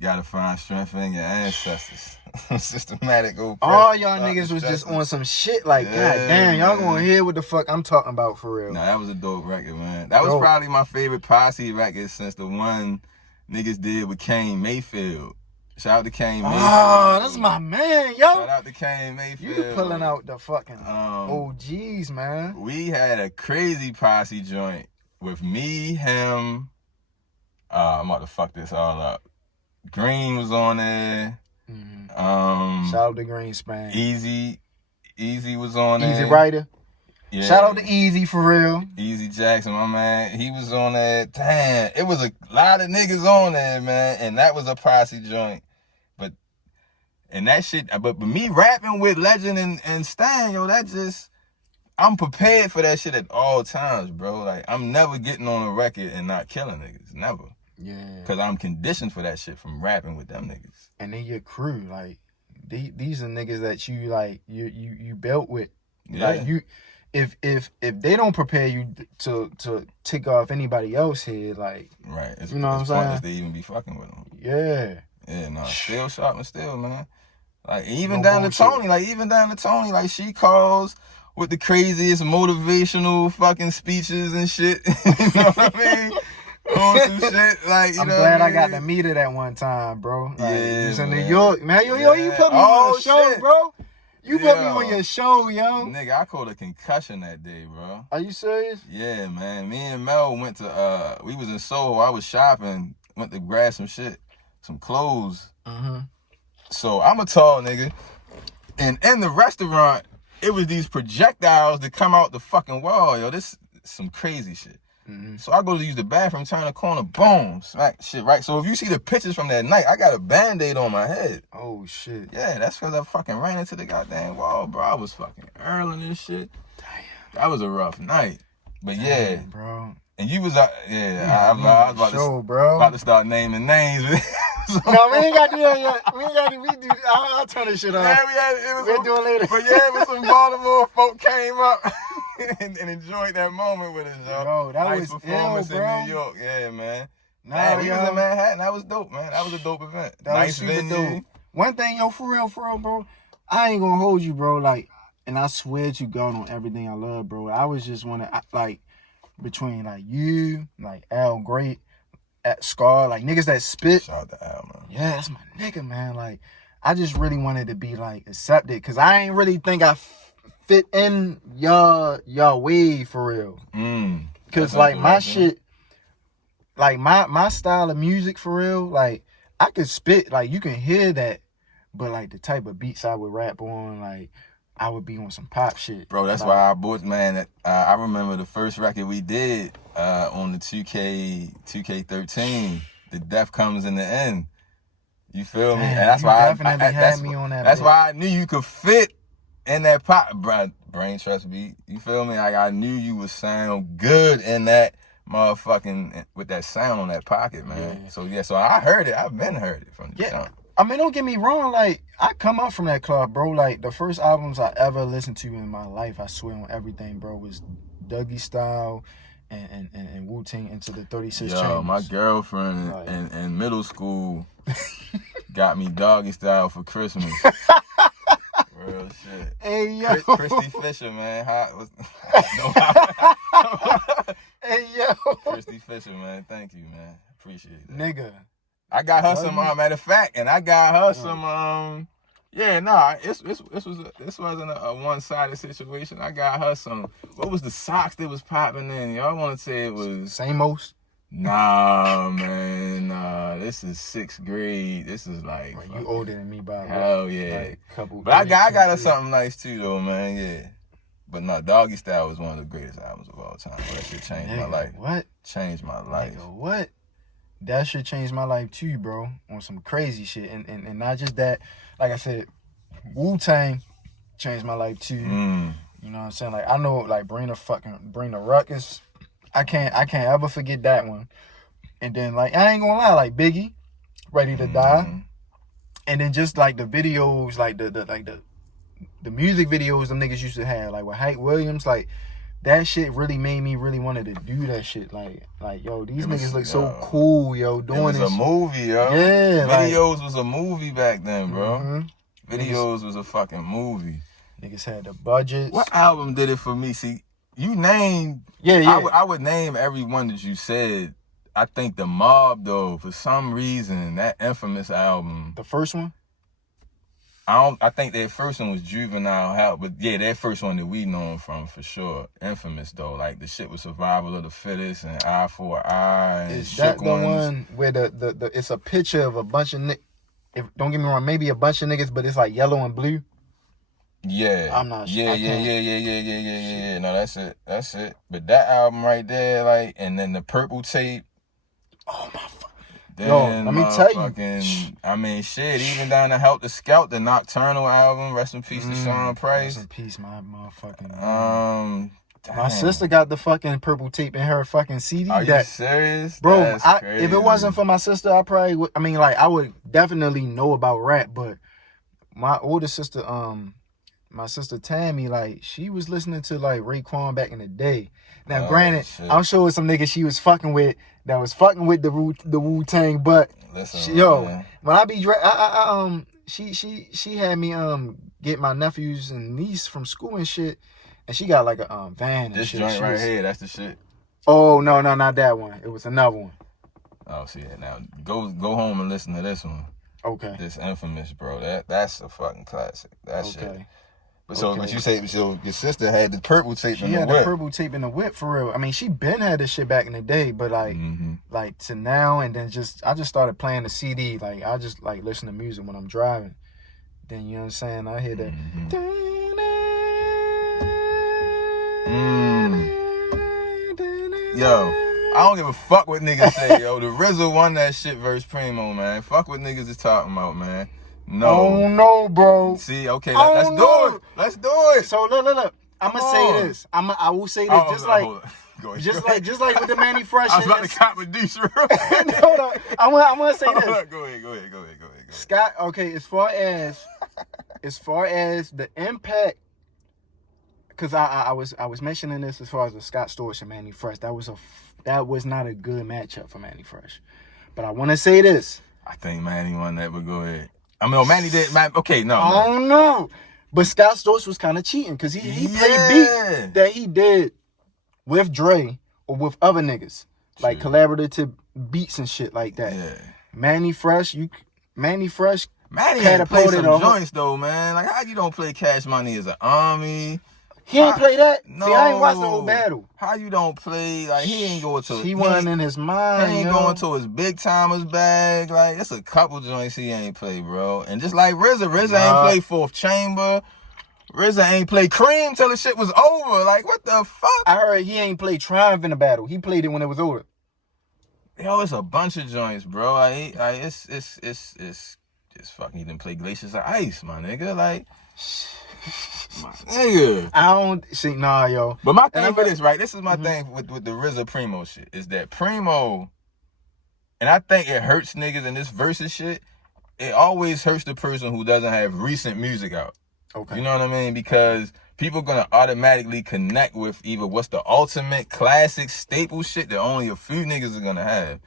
Gotta find strength in your ancestors. Systematic oppression. All y'all niggas was just on some shit like, God damn, y'all gonna hear what the fuck I'm talking about for real. Nah, that was a dope record, man. That was probably my favorite posse record since the one niggas did with Kane Mayfield. Shout out to Kane Mayfield. Oh, that's my man, yo. Shout out to Kane Mayfield. You pulling out the fucking OGs, man. We had a crazy posse joint with me, him. I'm about to fuck this all up. Green was on there. Shout out to Greenspan. Easy was on there. Easy Rider. Yeah. Shout out to Easy for real. Easy Jackson, my man. He was on there. Damn, it was a lot of niggas on there, man. And that was a posse joint. But me rapping with Legend and Stan, yo, I'm prepared for that shit at all times, bro. Like, I'm never getting on a record and not killing niggas. Never. Yeah. Because I'm conditioned for that shit from rapping with them niggas. And then your crew, like, these are niggas that you, like, you built with. Yeah. Like, if they don't prepare you to tick off anybody else here, like, right, you know what I'm saying? Pointless to even be fucking with them. Yeah. Yeah, no, still sharp and still, man. Like, even down to Tony, like, she calls with the craziest motivational fucking speeches and shit. You know what I mean? On some shit, like, you I'm know glad what I got to meet her that one time, bro. Like, yeah, you was in man. New York, man. Yo, you put me on the show, shit. bro. You put me on your show, yo. Nigga, I caught a concussion that day, bro. Are you serious? Yeah, man. Me and Mel went to, we was in Soho. I was shopping, went to grab some shit, some clothes. So I'm a tall nigga. And in the restaurant, it was these projectiles that come out the fucking wall, yo. This is some crazy shit. So I go to use the bathroom, turn the corner, boom, smack shit, right? So if you see the pictures from that night, I got a Band-Aid on my head. Oh, shit. Yeah, that's because I fucking ran into the goddamn wall, bro. I was fucking early and shit. Damn. That was a rough night. But Damn, yeah. bro. And you was, I was about to start naming names. No, we ain't got to do that yet. I'll turn this shit off. Yeah, we'll do it later. But yeah, but some Baltimore folk came up and enjoyed that moment with us, yo. Yo, that nice was performance ill, bro. in New York. Yeah, man. Nah, we was in Manhattan. That was dope, man. That was a dope event. That nice was super venue. dope. One thing, yo, for real, bro. I ain't gonna hold you, bro. Like, and I swear to God on everything I love, bro. I was just like, between, like, you, like, Al Great, at Scar, like, niggas that spit. Shout out to Al, man. Yeah, that's my nigga, man. Like, I just really wanted to be, like, accepted, because I ain't really think I fit in y'all wave for real. Because, like, my shit, like, my style of music for real, like, I could spit, like, you can hear that, but, like, the type of beats I would rap on, like, I would be on some pop shit. Bro, that's why I bought, man, I remember the first record we did on the 2K13, The Death Comes in the End. You feel me? And that's why that's why I knew you could fit in that pop, brain trust beat. You feel me? Like, I knew you would sound good in that motherfucking, with that sound on that pocket, man. Yeah. So I heard it. I've been heard it from the jump. I mean, don't get me wrong. Like, I come up from that club, bro. Like, the first albums I ever listened to in my life, I swear on everything, bro, was Dougie Style and Wu-Tang Into the 36 Yo, Chambers. my girlfriend Like- in middle school got me Doggy Style for Christmas. Real shit. Hey, yo. Christy Fisher, man. Hey, yo. Christy Fisher, man. Thank you, man. Appreciate that. Nigga. I got her some, matter of fact, and I got her some, this wasn't a one-sided situation. I got her some, what was the socks that was popping in? Y'all want to say it was... Same most? Nah, man, this is 6th grade. This is like... Bro, you older than me by hell yeah. like a couple. But I got her something nice too, though, man, yeah. But no, Doggy Style was one of the greatest albums of all time. That shit changed my life. What? Changed my life. Nigga, what? That shit changed my life too, bro. On some crazy shit. And not just that. Like I said, Wu-Tang changed my life too. You know what I'm saying? Like, I know, like, Bring the Ruckus. I can't ever forget that one. And then, like, I ain't gonna lie, like Biggie, Ready to Die. And then just like the videos, like the music videos them niggas used to have, like with Hype Williams, like that shit really made me really wanted to do that shit. Like yo, these niggas look so cool, yo, doing this. It was a movie, yo. Yeah. Videos was a movie back then, bro. Mm-hmm. Videos was a fucking movie. Niggas had the budgets. What album did it for me? See, you named... Yeah. I would name every one that you said. I think The Mob, though, for some reason, that Infamous album... The first one? I think their first one was Juvenile Hell, but yeah, that first one that we know him from, for sure. Infamous, though. Like, the shit with Survival of the Fittest and Eye for an Eye and Is that the one where the it's a picture of a bunch of don't get me wrong, maybe a bunch of niggas, but it's like yellow and blue? Yeah. I'm not sure. Yeah. No, that's it. But that album right there, like, and then the Purple Tape. Oh, my fuck. Yo, let me tell you. I mean, shit, even down to Help the Scout, the Nocturnal album, rest in peace to Sean Price. Rest in peace, my motherfucking... My my sister got the fucking Purple Tape in her fucking CD. Are you serious? Bro, if it wasn't for my sister, I probably would... I mean, like, I would definitely know about rap, but my older sister, my sister Tammy, like, she was listening to, like, Raekwon back in the day. Now, granted, shit. I'm sure some niggas she was fucking with that was fucking with the Wu-Tang, but listen, yo, when I be she had me get my nephews and niece from school and shit, and she got like a van and this shit. Joint right here, that's the shit. Oh no, not that one. It was another one. Oh, see that now. Go home and listen to this one. Okay. This Infamous, bro. That's a fucking classic. That shit. But you say your sister had the Purple Tape in the whip. She had the Purple Tape in the whip, for real. I mean, she been had this shit back in the day, but like, like to now, and then I just started playing the CD. Like, I just like listen to music when I'm driving. Then, you know what I'm saying? I hear that. Yo, I don't give a fuck what niggas say, yo. The RZA won that shit versus Primo, man. Fuck what niggas is talking about, man. No. Oh, no, bro. See, okay, let's do it. Let's do it. So, look. I'm going to say this. I will say this. Just like with the Manny Fresh. I was about to cop a D, bro. Hold on. I'm going to say this. Go ahead. Scott, okay, as far as the impact, because I was mentioning this as far as the Scott Storch and Manny Fresh. That was not a good matchup for Manny Fresh. But I want to say this. I think Manny won that, but go ahead. I mean, Manny did. Okay, no. I don't know. But Scott Storch was kind of cheating because he played beats that he did with Dre or with other niggas. Like collaborative beats and shit like that. Yeah. Manny ain't play some joints though, man. Like, how you don't play Cash Money as an Army? He ain't play that? No. See, I ain't watched the whole battle. How you don't play, like, he ain't going to... He wasn't in his mind, He ain't going to his big timers bag. Like, it's a couple joints he ain't play, bro. And just like RZA ain't play Fourth Chamber. RZA ain't play Cream till the shit was over. Like, what the fuck? I heard he ain't played Triumph in the battle. He played it when it was over. Yo, it's a bunch of joints, bro. Like it's fucking... He didn't play Glaciers of Ice, my nigga. Like... My nigga. I don't see, nah, yo. But my thing for this, right? This is my thing with the RZA Primo shit. Is that Primo, and I think it hurts niggas in this versus shit. it always hurts the person who doesn't have recent music out. Okay. You know what I mean? Because people gonna automatically connect with either what's the ultimate classic staple shit that only a few niggas are gonna have,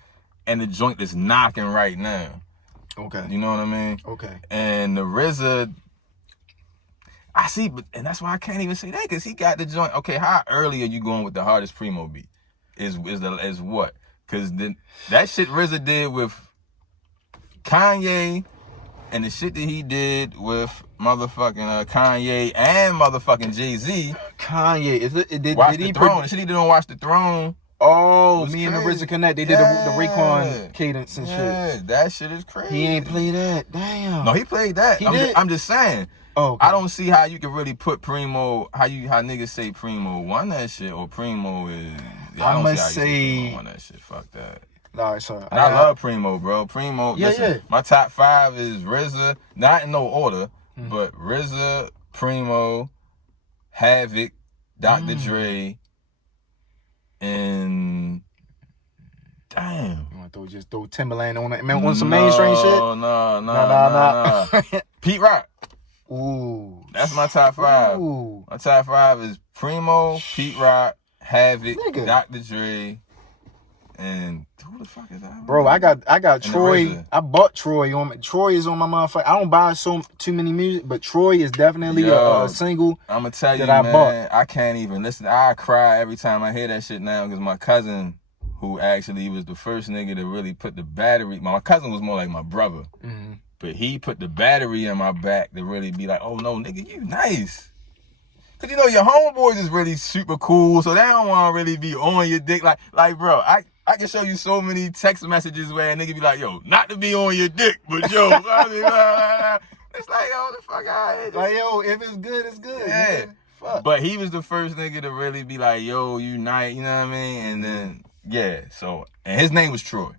and the joint that's knocking right now. Okay. You know what I mean? Okay. And the RZA, I see, but and that's why I can't even say that, because he got the joint. Okay, how early are you going with the hardest Primo beat? Is what? Because that shit RZA did with Kanye, and the shit that he did with motherfucking Kanye and motherfucking Jay-Z. Kanye, did he the shit he did on Watch the Throne. Oh, me and the crazy. RZA Connect, they did the Raekwon cadence and shit. Yeah, that shit is crazy. He ain't played that. Damn. No, he played that. He did? I'm just saying. Oh, okay. I don't see how you can really put Primo, how niggas say Primo won that shit, or Primo is. I don't see how you say Primo won that shit. Fuck that. All right, so I love Primo, bro. Primo, yeah, listen, yeah. My top 5 is RZA, not in no order, but RZA, Primo, Havoc, Dr. Dre, and damn. You want to throw Timberland on it? Man, on some mainstream shit? No. Pete Rock. Ooh. That's my top 5. Ooh. My top 5 is Primo, Pete Rock, Havoc, Nigga. Dr. Dre, and who the fuck is that? Bro, I got Troy. RZA. I bought Troy on. Troy is on my motherfucker. I don't buy too many music, but Troy is definitely a single. I'm gonna tell you, that man. I bought. I can't even listen. I cry every time I hear that shit now, because my cousin, who actually was the first nigga to really put the battery. My cousin was more like my brother, but he put the battery in my back to really be like, oh no, nigga, you nice. Cause you know your homeboys is really super cool, so they don't want to really be on your dick. Like, bro, I can show you so many text messages where a nigga be like, yo, not to be on your dick, but yo, I mean, it's like, yo, the fuck out of here. Like, yo, if it's good, it's good. Yeah. Fuck. But he was the first nigga to really be like, yo, unite, you know what I mean? And then, yeah, so, and his name was Troy.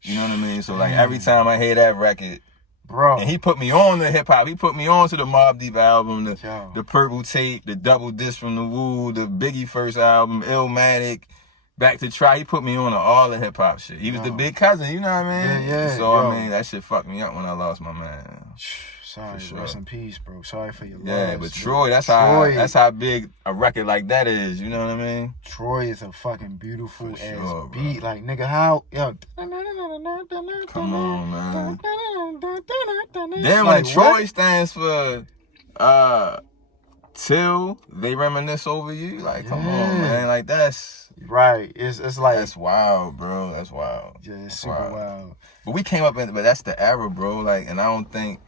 You know what I mean? So, like, every time I hear that record, bro, and he put me on the hip hop. He put me on to the Mobb Deep album, the Purple Tape, the Double Disc from the Woo, the Biggie first album, Illmatic, Back to Try. He put me on to all the hip hop shit. He was the big cousin, you know what I mean? Yeah. So I mean, that shit fucked me up when I lost my man. Sorry, rest in peace, bro. Sorry for your loss. Yeah, but Troy, that's how big a record like that is. You know what I mean? Troy is a fucking beautiful ass beat. Bro. Like, nigga, how yo? Come on, man. Then when Troy stands for till they reminisce over you, like, come on, man. Like, that's right. It's like, that's wild, bro. That's wild. Yeah, it's super wild. But we came up in, but that's the era, bro. Like, and I don't think.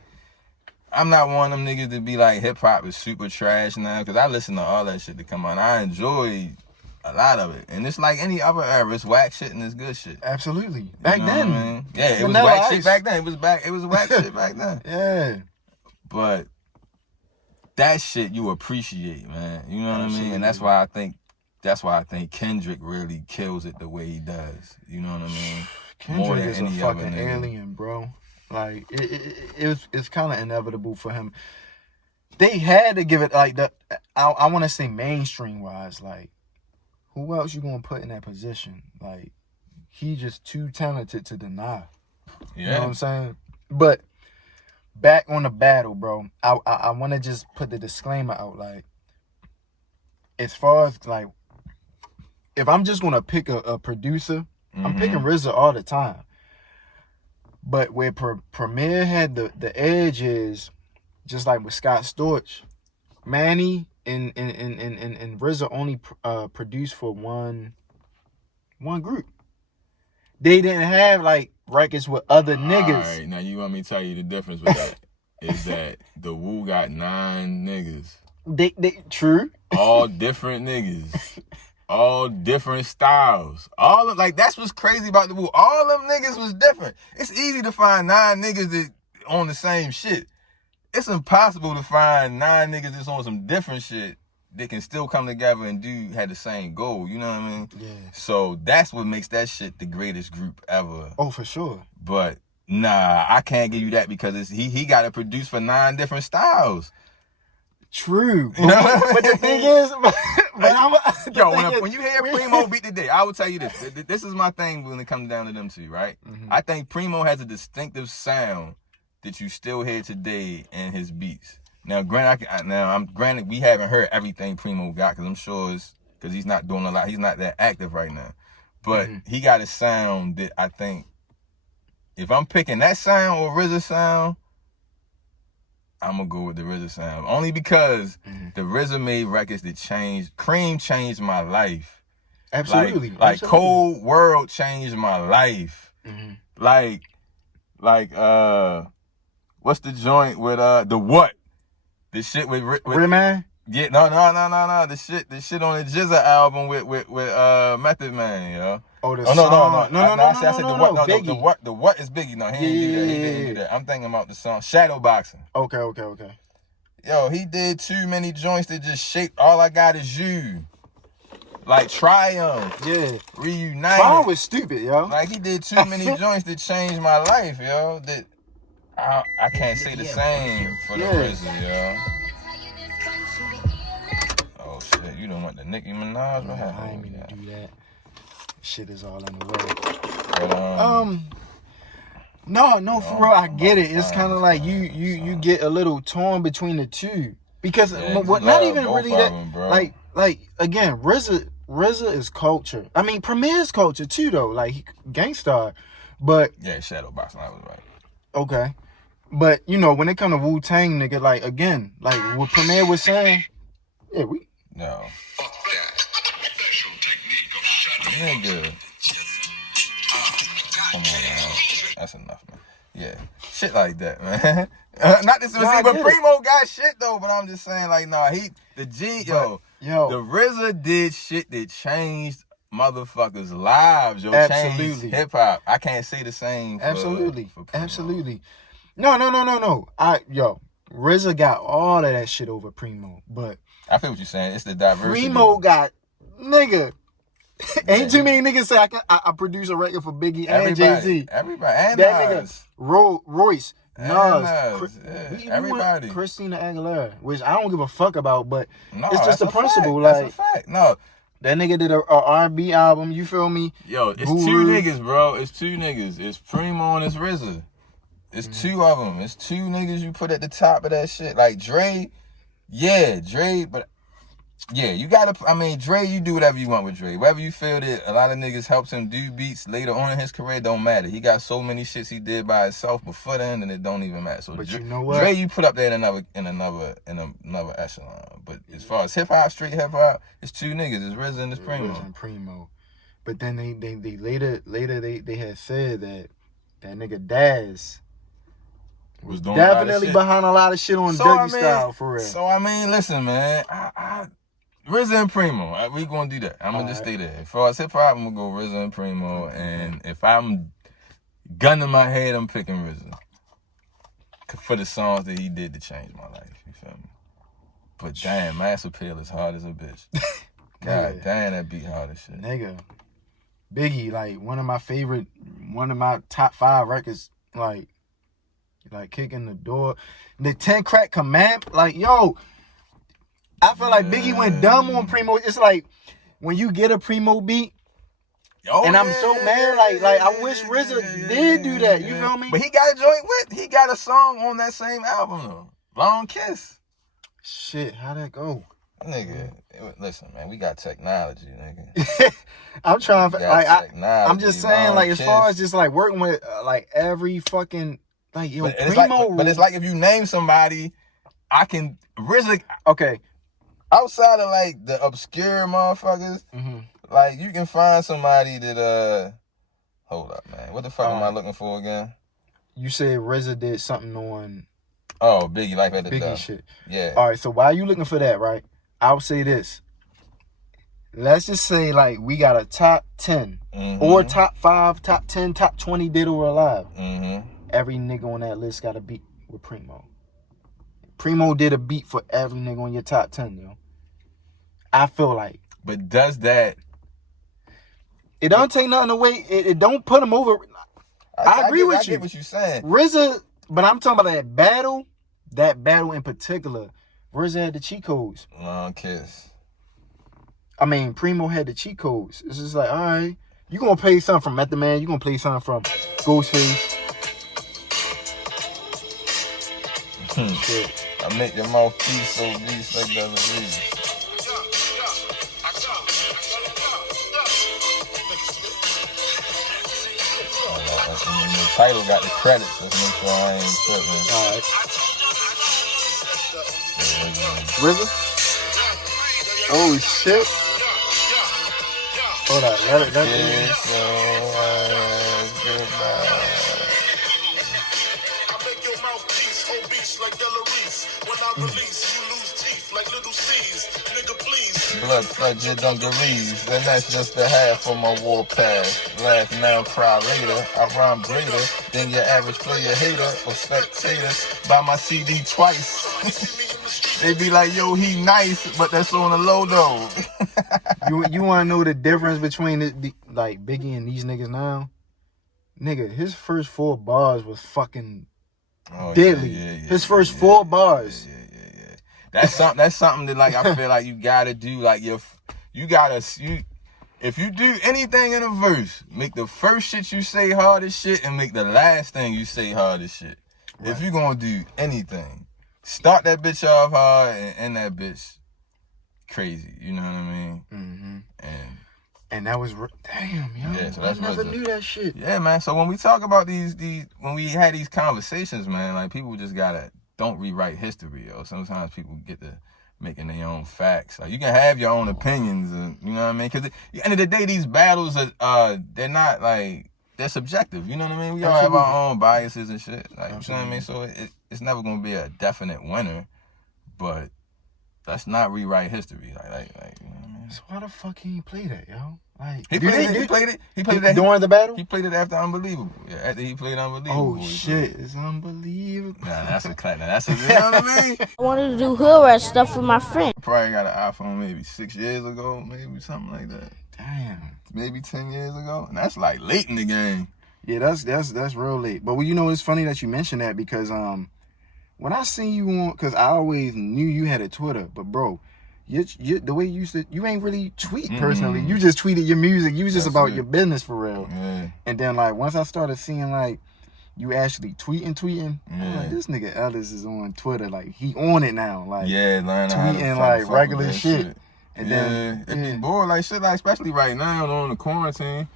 I'm not one of them niggas to be like hip hop is super trash now, because I listen to all that shit that come on. I enjoy a lot of it, and it's like any other era. It's whack shit and it's good shit. Absolutely. Back then, what I mean? Yeah, it was whack shit back then. It was whack shit back then. Yeah. But that shit you appreciate, man. You know what I mean? And that's why I think Kendrick really kills it the way he does. You know what I mean? Kendrick is a fucking alien, bro. Like, it's kind of inevitable for him. They had to give it, like, I want to say mainstream wise, like, who else you going to put in that position? Like, he just too talented to deny. Yeah. You know what I'm saying? But back on the battle, bro, I want to just put the disclaimer out, like, as far as, like, if I'm just going to pick a producer, I'm picking RZA all the time. But where Premier had the edge is, just like with Scott Storch, Manny and RZA only produced for one group. They didn't have like records with other niggas. All right, now you want me to tell you the difference with that is that the Wu got 9 niggas. They true. All different niggas. All different styles. All of, like, that's what's crazy about the Wu. All them niggas was different. It's easy to find 9 niggas that on the same shit. It's impossible to find 9 niggas that's on some different shit that can still come together and had the same goal. You know what I mean? Yeah. So that's what makes that shit the greatest group ever. Oh, for sure. But nah, I can't give you that because he got to produce for 9 different styles. True. But the thing is, when you hear Primo beat today, I will tell you this. This is my thing when it comes down to them two, right? I think Primo has a distinctive sound that you still hear today in his beats? Now, granted, we haven't heard everything Primo got, because I'm sure it's because he's not doing a lot. He's not that active right now. But he got a sound that I think, if I'm picking that sound or RZA sound, I'm going to go with the RZA sound. Only because the RZA made records that changed. Cream changed my life. Absolutely. Like Cold World changed my life. Like, what's the joint with the what? The shit with Man? Yeah, no. The shit on the GZA album with Method Man, yo. Oh, the song. No. I said the what? No, the what is Biggie. No, he didn't do that. I'm thinking about the song Shadow Boxing. Okay. Yo, he did too many joints that just shaped All I Got Is You. Like Triumph. Yeah. Reunited. Triumph was stupid, yo. Like, he did too many joints that changed my life, yo. That I can't say the same for the RZA, yo. Oh shit, you don't want the Nicki Minaj? What happened? I ain't mean to do that. Shit is all in the way. But, no, for real, I get it. It's kind of like you get a little torn between the two, because not even really that. Them, like again, RZA is culture. I mean, Premier's culture too, though. Like Gangstar, but yeah, Shadow Boxing, I was right. Okay, but you know, when it comes to Wu-Tang, nigga, like again, like what Premier was saying, no. Nigga. Come on, man. That's enough, man. Yeah. Shit like that, man. Not this was but Primo got shit though, but I'm just saying, like, nah, the RZA did shit that changed motherfuckers' lives, yo. Absolutely. Changed hip hop. I can't say the same for Absolutely. Primo. Absolutely. No. RZA got all of that shit over Primo, but I feel what you're saying. It's the diversity. Primo got, nigga. Ain't too many niggas say I produce a record for Biggie and Jay-Z. Everybody. And that Nas. nigga, Royce, Nas, everybody. Christina Aguilera, which I don't give a fuck about, but it's just a the principle. Fact. Like, that's a fact. No. That nigga did a R&B album, you feel me? Yo, it's two niggas, bro. It's two niggas. It's Primo and it's RZA. It's two of them. It's two niggas you put at the top of that shit. Like Dre, but yeah, you gotta, I mean, Dre, you do whatever you want with Dre. Whatever you feel that a lot of niggas helps him do beats later on in his career, don't matter. He got so many shits he did by himself before then, and it don't even matter. So but you know what? Dre, you put up there in another echelon. But as far as hip hop, street hip hop, it's two niggas. It's RZA and it's Primo. But then they later they had said that nigga Daz was doing definitely behind a lot of shit on Dougie Style, for real. So I mean, listen, man, RZA and Primo, we gonna do that. I'm gonna just stay there. As far as hip hop, I'm gonna go RZA and Primo, and if I'm gun in my head, I'm picking RZA for the songs that he did to change my life. You feel me? But damn, Mass Appeal is hard as a bitch. God damn, that beat hard as shit. Nigga, Biggie, like one of my top 5 records, like Kicking the Door, the 10 Crack Command, like yo. I feel like Biggie went dumb on Primo. It's like when you get a Primo beat, and I'm so mad. Like I wish RZA did do that. You feel me? But he got a joint he got a song on that same album though. Long Kiss. Shit, how'd that go? Nigga, listen, man, we got technology, nigga. I'm trying to I'm just saying, like, as far as just like working with like every fucking like yo Primo. But it's like if you name somebody, I can RZA. Okay. Outside of like the obscure motherfuckers, like you can find somebody that hold up, man. What the fuck am I looking for again? You said RZA did something on Biggie Life at the Biggie shit. Yeah. All right, so while you looking for that, right? I'll say this. Let's just say like we got a top 10 or top 5, top 10, top 20 dead or alive. Every nigga on that list got a beat with Primo. Primo did a beat for every nigga on your top 10, yo. I feel like. But does that... It don't take nothing away. It don't put him over. I agree with you. I get what you're saying. RZA, but I'm talking about that battle in particular. RZA had the cheat codes. Long Kiss. I mean, Primo had the cheat codes. It's just like, all right, you gonna play something from Method Man, you gonna play something from Ghostface. Shit. I make your mouthpiece so beast like the Reese. The title got the credits. Let's make sure I ain't tripping. All right. RZA? Oh shit. Hold on, let it. I make your mouthpiece obese like Delarice. When I release, you lose teeth like little C's. Nigga, please. Blood flood your dungarees, and that's just the half of my warpath. Laugh now, cry later. I rhyme greater than your average player, hater or spectator. Buy my CD twice. They be like, yo, he nice, but that's on the low though. You want to know the difference between like Biggie and these niggas now? Nigga, his first 4 bars was fucking deadly. His first 4 bars. Yeah. That's something that like I feel like you gotta do. Like if you do anything in a verse, make the first shit you say hard as shit, and make the last thing you say hard as shit. Right. If you gonna do anything, start that bitch off hard and end that bitch crazy. You know what I mean? Mm-hmm. And that was damn, yo. Yeah, so I never knew that shit. Yeah, man. So when we talk about these when we had these conversations, man, like people just don't rewrite history, yo. Sometimes people get to making their own facts. Like you can have your own opinions, and you know what I mean. Because at the end of the day, these battles are they're not like they're subjective. You know what I mean? We all have our own biases and shit. Like you know what I mean. So it's never gonna be a definite winner, but let's not rewrite history. Like you know what I mean? So why the fuck he ain't play that, yo? Like he played it during the battle. He played it after Unbelievable. Yeah, after he played Unbelievable. Oh shit, it's unbelievable. Nah, that's a clap. That's a, you know what I mean? I wanted to do hood rat stuff with my friend. Probably got an iPhone maybe 6 years ago, maybe something like that. Damn. Maybe 10 years ago, and that's like late in the game. Yeah, that's real late. But you know, it's funny that you mentioned that because when I seen you on, because I always knew you had a Twitter, but bro. The way you used to, you ain't really tweet personally. You just tweeted your music. You was just about your business for real. Yeah. And then like once I started seeing like you actually tweeting, I'm like, this nigga Ellis is on Twitter. Like he on it now. Like tweeting like regular shit. And then it be bored like shit. Like especially right now on the quarantine.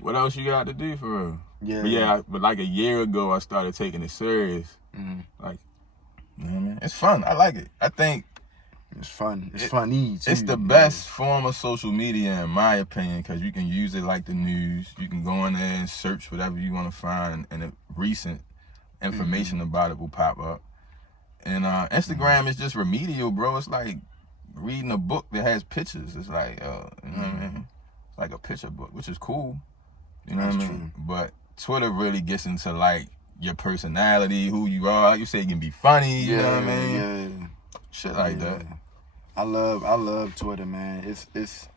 What else you got to do for real? Yeah. But like a year ago, I started taking it serious. Like, you know what I mean? It's fun. I like it. I think. It's fun. It's funny too. It's the best form of social media, in my opinion, because you can use it like the news. You can go in there and search whatever you want to find, and recent information about it will pop up. And Instagram is just remedial, bro. It's like reading a book that has pictures. It's like, you know what I mean? It's like a picture book, which is cool. You know what I mean? True. But Twitter really gets into like your personality, who you are. Like you say, you can be funny. You know what I mean? Yeah. Shit like that. I love Twitter, man. It's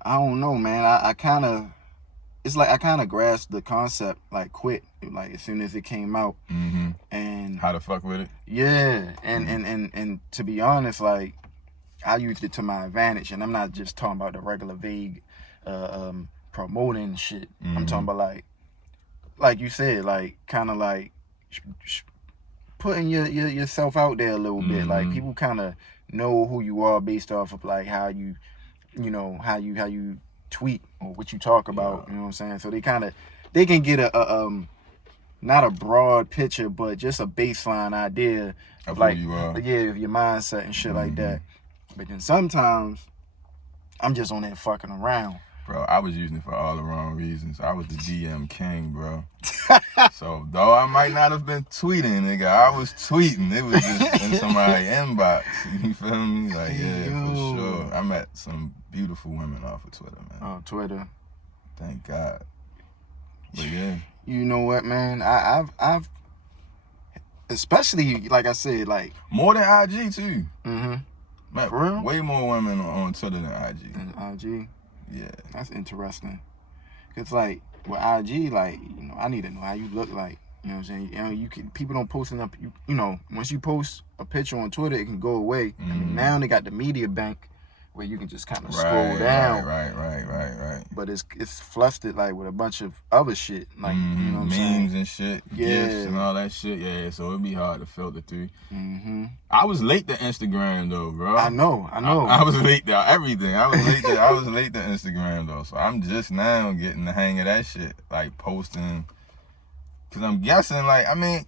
I don't know, man. I kind of grasped the concept like quick, like as soon as it came out. And how to fuck with it? Yeah, and to be honest, like I used it to my advantage, and I'm not just talking about the regular vague promoting shit. I'm talking about like you said, like kind of like putting yourself out there a little bit. Like people kind of know who you are based off of like how you tweet or what you talk about. You know what I'm saying? So they can get a not a broad picture, but just a baseline idea of like, who you are. Of your mindset and shit like that. But then sometimes I'm just on there fucking around. Bro, I was using it for all the wrong reasons. I was the DM king, bro. So, though I might not have been tweeting, nigga, I was tweeting. It was just in somebody's inbox. You feel me? Like, yeah, for sure. I met some beautiful women off of Twitter, man. Oh, Twitter. Thank God. But yeah. You know what, man? I've especially, like I said, like... More than IG, too. Man, for real? Way more women on Twitter than IG. IG? Yeah. That's interesting. It's like, with IG, like, I need to know how you look like. You know what I'm saying? People don't post enough. Once you post a picture on Twitter, it can go away. I mean, now they got the media bank where you can just kind of scroll down. Right. But it's flustered like with a bunch of other shit, like you know what I'm saying? Memes and shit, gifs and all that shit. Yeah, so it'd be hard to filter through. I was late to Instagram though, bro. I know. I was late to everything. I was late to Instagram though. So I'm just now getting the hang of that shit, like posting. Cause I'm guessing, like, I mean,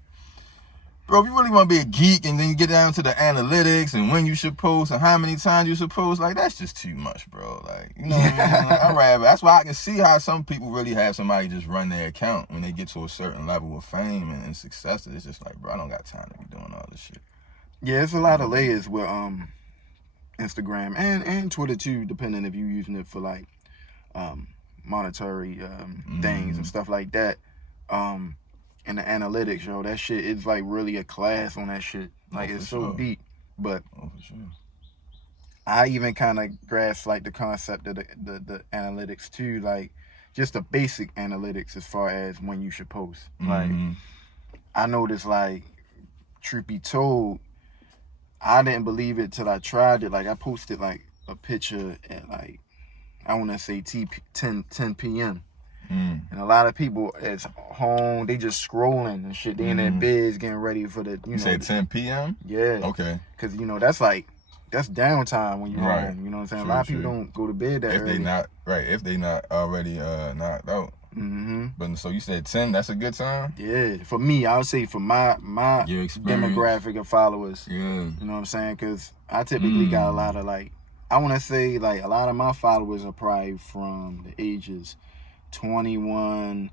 bro, if you really want to be a geek and then you get down to the analytics and when you should post and how many times you should post, like, that's just too much, bro. Like, you know what I mean? Like, I'd rather, that's why I can see how some people really have somebody just run their account when they get to a certain level of fame and success. It's just like, bro, I don't got time to be doing all this shit. Yeah, it's a lot of layers with Instagram and Twitter too, depending if you're using it for like monetary things and stuff like that. And the analytics, yo, that shit is like really a class on that shit. Like it's so deep. But for sure. I even kind of grasp like the concept of the analytics too, like just the basic analytics as far as when you should post. Like I noticed, like, truth be told, I didn't believe it till I tried it. Like I posted like a picture at like, I want to say 10 p.m. And a lot of people at home, they just scrolling and shit. They in their beds getting ready for the, you know. Say 10 p.m.? Yeah. Okay. Because, you know, that's downtime when you're home. You know what I'm saying? True, a lot of people don't go to bed that early. If they not already knocked out. But so you said 10, that's a good time? Yeah. For me, I would say for my demographic of followers. Yeah. You know what I'm saying? Because I typically got a lot of, like, I want to say, like, a lot of my followers are probably from the ages 21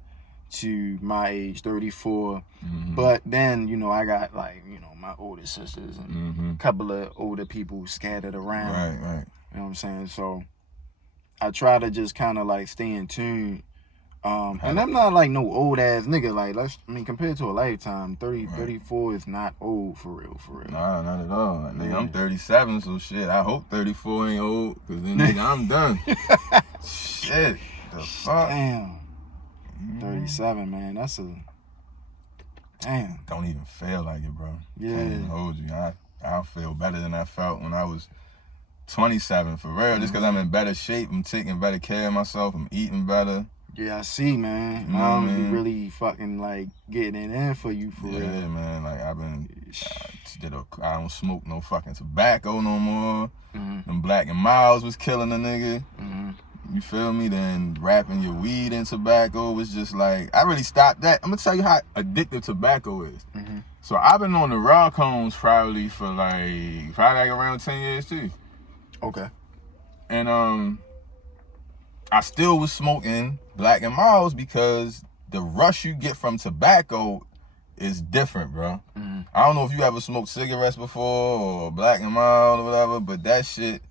to my age, 34. But then, you know, I got, like, you know, my older sisters and a couple of older people scattered around. Right. You know what I'm saying? So I try to just kind of, like, stay in tune. And I'm not, like, no old-ass nigga. Like, compared to a lifetime, 34 is not old, for real. Nah, not at all. Like, nigga, I'm 37, so shit, I hope 34 ain't old, because then, nigga, I'm done. Shit. The fuck? Damn. 37, man. That's a... Damn. Don't even feel like it, bro. Yeah. Can't even hold you. I feel better than I felt when I was 27, for real. Just because I'm in better shape, I'm taking better care of myself, I'm eating better. Yeah, I see, man. You know what I mean? Really fucking, like, getting it in for you, for real. Yeah, man. Like, I don't smoke no fucking tobacco no more. Them Black and Miles was killing a nigga. You feel me? Then wrapping your weed in tobacco was just like, I really stopped that. I'm gonna tell you how addictive tobacco is. So I've been on the raw cones probably around 10 years too. Okay. And I still was smoking Black and Miles because the rush you get from tobacco is different, bro. I don't know if you ever smoked cigarettes before or Black and Mild or whatever, but that shit,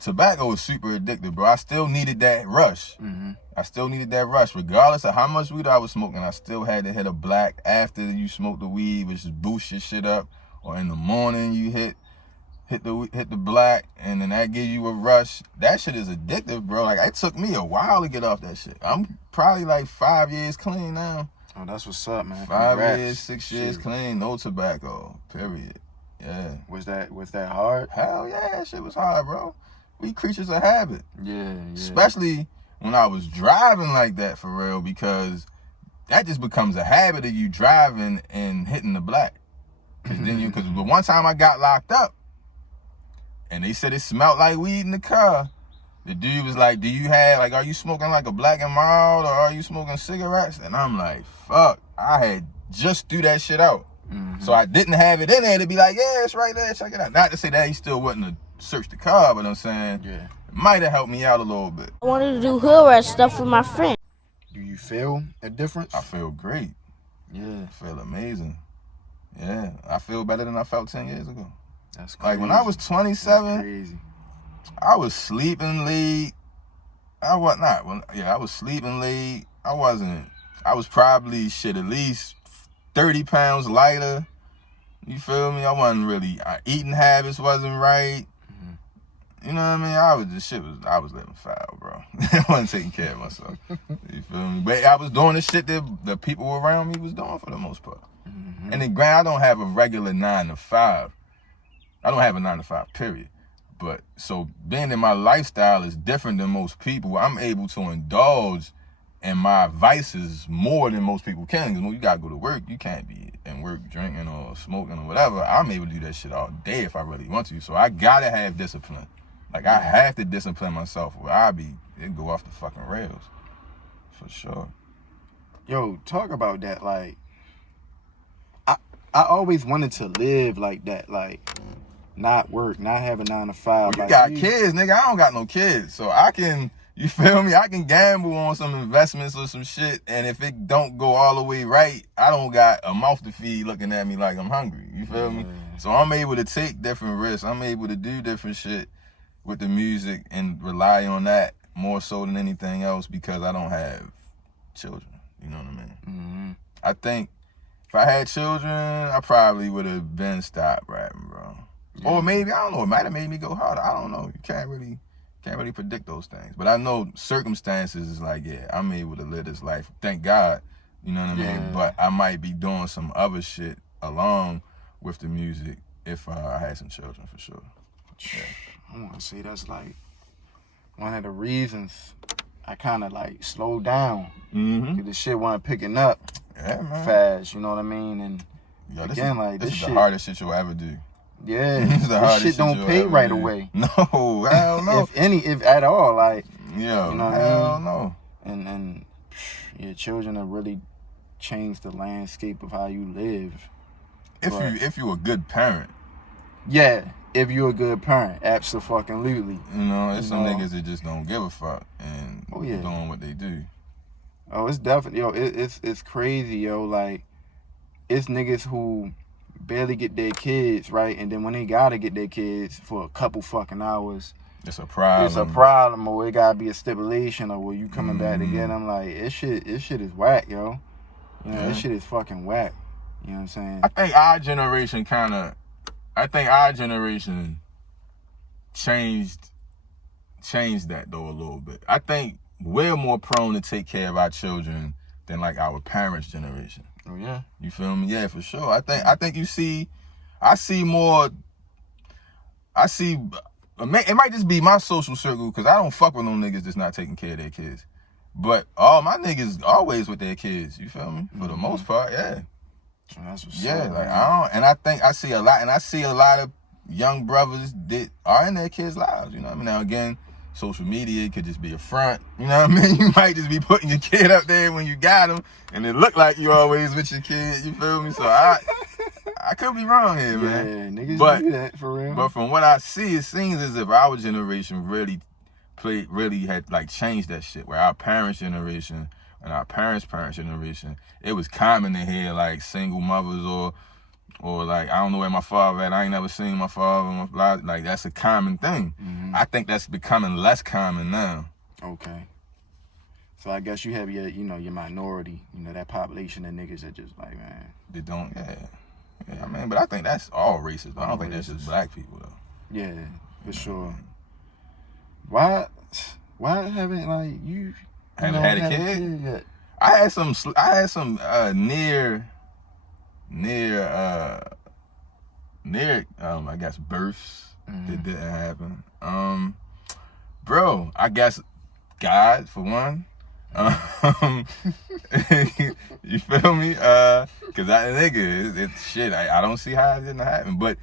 tobacco is super addictive, bro. I still needed that rush. I still needed that rush. Regardless of how much weed I was smoking, I still had to hit a black after you smoke the weed, which just boosts your shit up. Or in the morning, you hit the black, and then that gives you a rush. That shit is addictive, bro. Like, it took me a while to get off that shit. I'm probably like 5 years clean now. Oh, that's what's up, man. 5 years, 6 years clean, no tobacco, period. Yeah. Was that hard? Hell yeah, that shit was hard, bro. We creatures of habit. Yeah. Especially when I was driving like that, for real, because that just becomes a habit of you driving and hitting the black. Because the one time I got locked up, and they said it smelled like weed in the car. The dude was like, are you smoking like a Black and Mild, or are you smoking cigarettes? And I'm like, fuck, I had just threw that shit out. So I didn't have it in there to be like, yeah, it's right there, check it out. Not to say that he still wouldn't have searched the car, but I'm saying, it might have helped me out a little bit. I wanted to do hood rat stuff with my friend. Do you feel a difference? I feel great. Yeah. I feel amazing. Yeah, I feel better than I felt 10 years ago. That's crazy. Like, when I was 27, crazy. I was sleeping late. I was sleeping late. I was probably at least 30 pounds lighter. You feel me? I wasn't really, eating habits wasn't right. You know what I mean? I was living foul, bro. I wasn't taking care of myself. You feel me? But I was doing the shit that the people around me was doing for the most part. And then, granted, I don't have a regular 9 to 5. I don't have a 9 to 5, period. But so being in my lifestyle is different than most people. I'm able to indulge in my vices more than most people can. Because when you gotta go to work, you can't be in work drinking or smoking or whatever. I'm able to do that shit all day if I really want to. So I gotta have discipline. Like I have to discipline myself, or it go off the fucking rails, for sure. Yo, talk about that. Like, I always wanted to live like that. Like, not work, not have a 9 to 5. Well, you like, got kids, nigga. I don't got no kids, so I can. You feel me? I can gamble on some investments or some shit, and if it don't go all the way right, I don't got a mouth to feed looking at me like I'm hungry. You feel me? So I'm able to take different risks. I'm able to do different shit with the music and rely on that more so than anything else because I don't have children. You know what I mean? Mm-hmm. I think if I had children, I probably would have been stopped rapping, bro. Yeah. Or maybe, I don't know, it might have made me go harder. I don't know. You can't really predict those things. But I know circumstances is like, yeah, I'm able to live this life. Thank God. You know what I mean? But I might be doing some other shit along with the music if I had some children, for sure. Yeah. I want to say that's like one of the reasons I kind of like slowed down. Mm-hmm. Cause the shit wasn't picking up fast, you know what I mean? And yo, again, this is shit, the hardest shit you'll ever do. Yeah, this shit don't pay right away. No, hell no. if at all, like, yo, you know what hell I mean? No. And your children have really changed the landscape of how you live. If you a good parent. Yeah, if you're a good parent, absolutely. You know, it's some niggas that just don't give a fuck and doing what they do. Oh, it's definitely, yo, it's crazy, yo. Like, it's niggas who barely get their kids, right? And then when they gotta get their kids for a couple fucking hours, it's a problem. It's a problem, or it gotta be a stipulation, or where you coming back to get them. Like, this shit is whack, yo. You know, this shit is fucking whack. You know what I'm saying? I think our generation changed that though a little bit. I think we're more prone to take care of our children than like our parents' generation. Oh yeah. You feel me? Yeah, for sure. I think I see more. It might just be my social circle because I don't fuck with no niggas that's not taking care of their kids. But all my niggas always with their kids. You feel me? For the most part, yeah. That's what's yeah, up, like man. and I think I see a lot of young brothers that are in their kids' lives. You know what I mean? Now again, social media could just be a front. You know what I mean? You might just be putting your kid up there when you got him, and it look like you always with your kid. You feel me? So I could be wrong here, man. Yeah, niggas do that for real. But from what I see, it seems as if our generation really had like changed that shit. Where our parents' generation and our parents' generation, it was common to hear like single mothers or like, I don't know where my father at. I ain't never seen my father. Like, that's a common thing. Mm-hmm. I think that's becoming less common now. Okay. So I guess you have your minority, that population of niggas that just like, man. They don't, I mean, but I think that's all racist. I don't think that's just black people, though. Yeah, for sure. Why haven't, like, you haven't had a kid yet? I had some near I guess births that didn't happen. Bro, I guess God for one. You feel me? Cause it's shit. I don't see how it didn't happen, but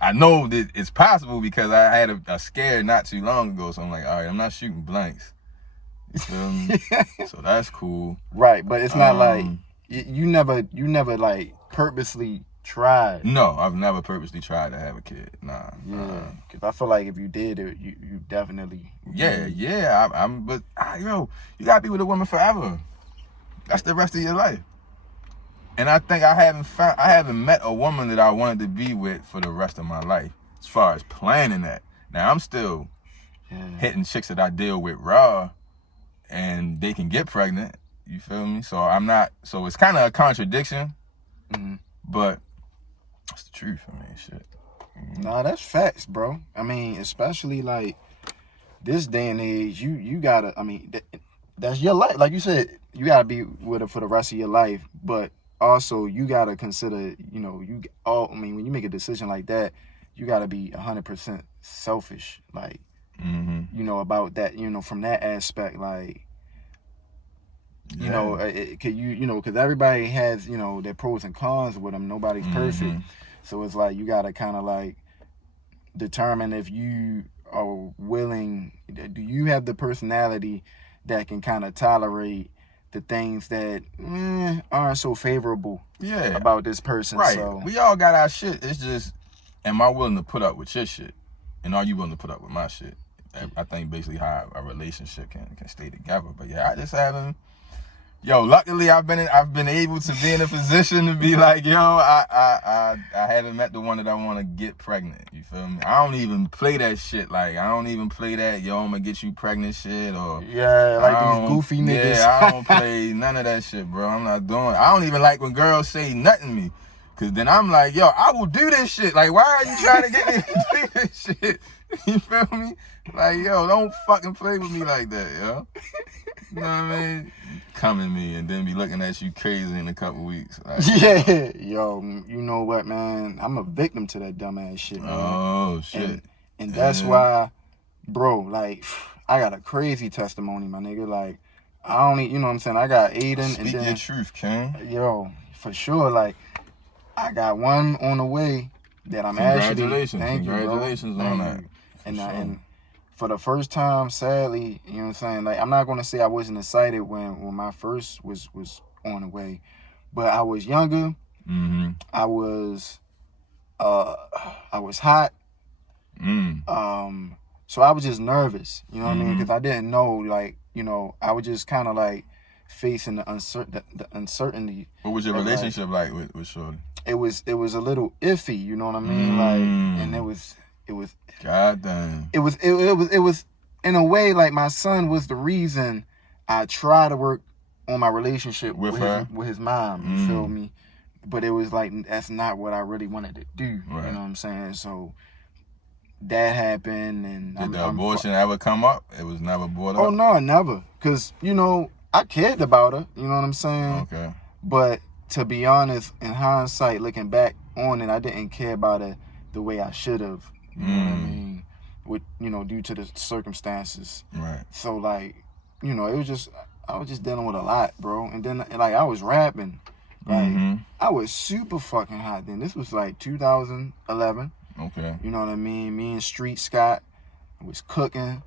I know that it's possible because I had a scare not too long ago. So I'm like, all right, I'm not shooting blanks. You feel me? So that's cool. Right, but it's not like you never like purposely tried. No, I've never purposely tried to have a kid. Nah. Yeah, because I feel like if you did it, you definitely. Yeah. But you gotta be with a woman forever. That's the rest of your life. And I think I haven't met a woman that I wanted to be with for the rest of my life. As far as planning that, now I'm still hitting chicks that I deal with raw, and they can get pregnant. You feel me? So I'm not. So it's kind of a contradiction, but it's the truth. I mean, shit. Nah, that's facts, bro. I mean, especially like this day and age, you gotta. I mean, that's your life. Like you said, you gotta be with her for the rest of your life. But also, you gotta consider. When you make a decision like that, you gotta be 100% selfish, like, Mm-hmm. you know, about that, you know, from that aspect, like, you know, because everybody has, you know, their pros and cons with them. Nobody's perfect. So it's like, you got to kind of like determine if you are willing, do you have the personality that can kind of tolerate the things that aren't so favorable about this person. Right. So we all got our shit. It's just, am I willing to put up with your shit? And are you willing to put up with my shit? I think basically how a relationship can stay together. But yeah, I just haven't. Yo, luckily I've been able to be in a position to be like, yo, I haven't met the one that I want to get pregnant. You feel me? I don't even play that shit. Like, I don't even play that, yo, I'm gonna get you pregnant shit, or like these goofy niggas. Yeah, I don't play none of that shit, bro. I'm not doing it. I don't even like when girls say nothing to me, cause then I'm like, yo, I will do this shit. Like, why are you trying to get me to do this shit? You feel me? Like, yo, don't fucking play with me like that, yo. You know what I mean? Come at me and then be looking at you crazy in a couple weeks. Like, yeah, yo, you know what, man? I'm a victim to that dumbass shit, man. Oh, shit. And that's why, bro, like, I got a crazy testimony, my nigga. Like, I only, you know what I'm saying? I got Aiden. Speak and then, your truth, King. Yo, for sure. Like, I got one on the way that I'm actually. Congratulations on that. And for the first time, sadly, you know what I'm saying? Like, I'm not going to say I wasn't excited when my first was on the way, but I was younger. Mm-hmm. I was hot. So I was just nervous, you know what I mean? Because I didn't know, like, you know, I was just kind of like facing the uncertainty. What was your relationship like with Shorty? It was a little iffy, you know what I mean? Like, and it was. God damn. It was in a way like my son was the reason I tried to work on my relationship with his mom. You feel me? But it was like, that's not what I really wanted to do. Right. You know what I'm saying? So that happened, and did the abortion ever come up? It was never brought up. Oh no, never. Cause you know I cared about her. You know what I'm saying? Okay. But to be honest, in hindsight, looking back on it, I didn't care about it the way I should have. You know what I mean? With, you know, due to the circumstances. Right. So like, you know, it was just, I was just dealing with a lot, bro. And then like I was rapping. Like I was super fucking hot then. This was like 2011. Okay. You know what I mean? Me and Street Scott was cooking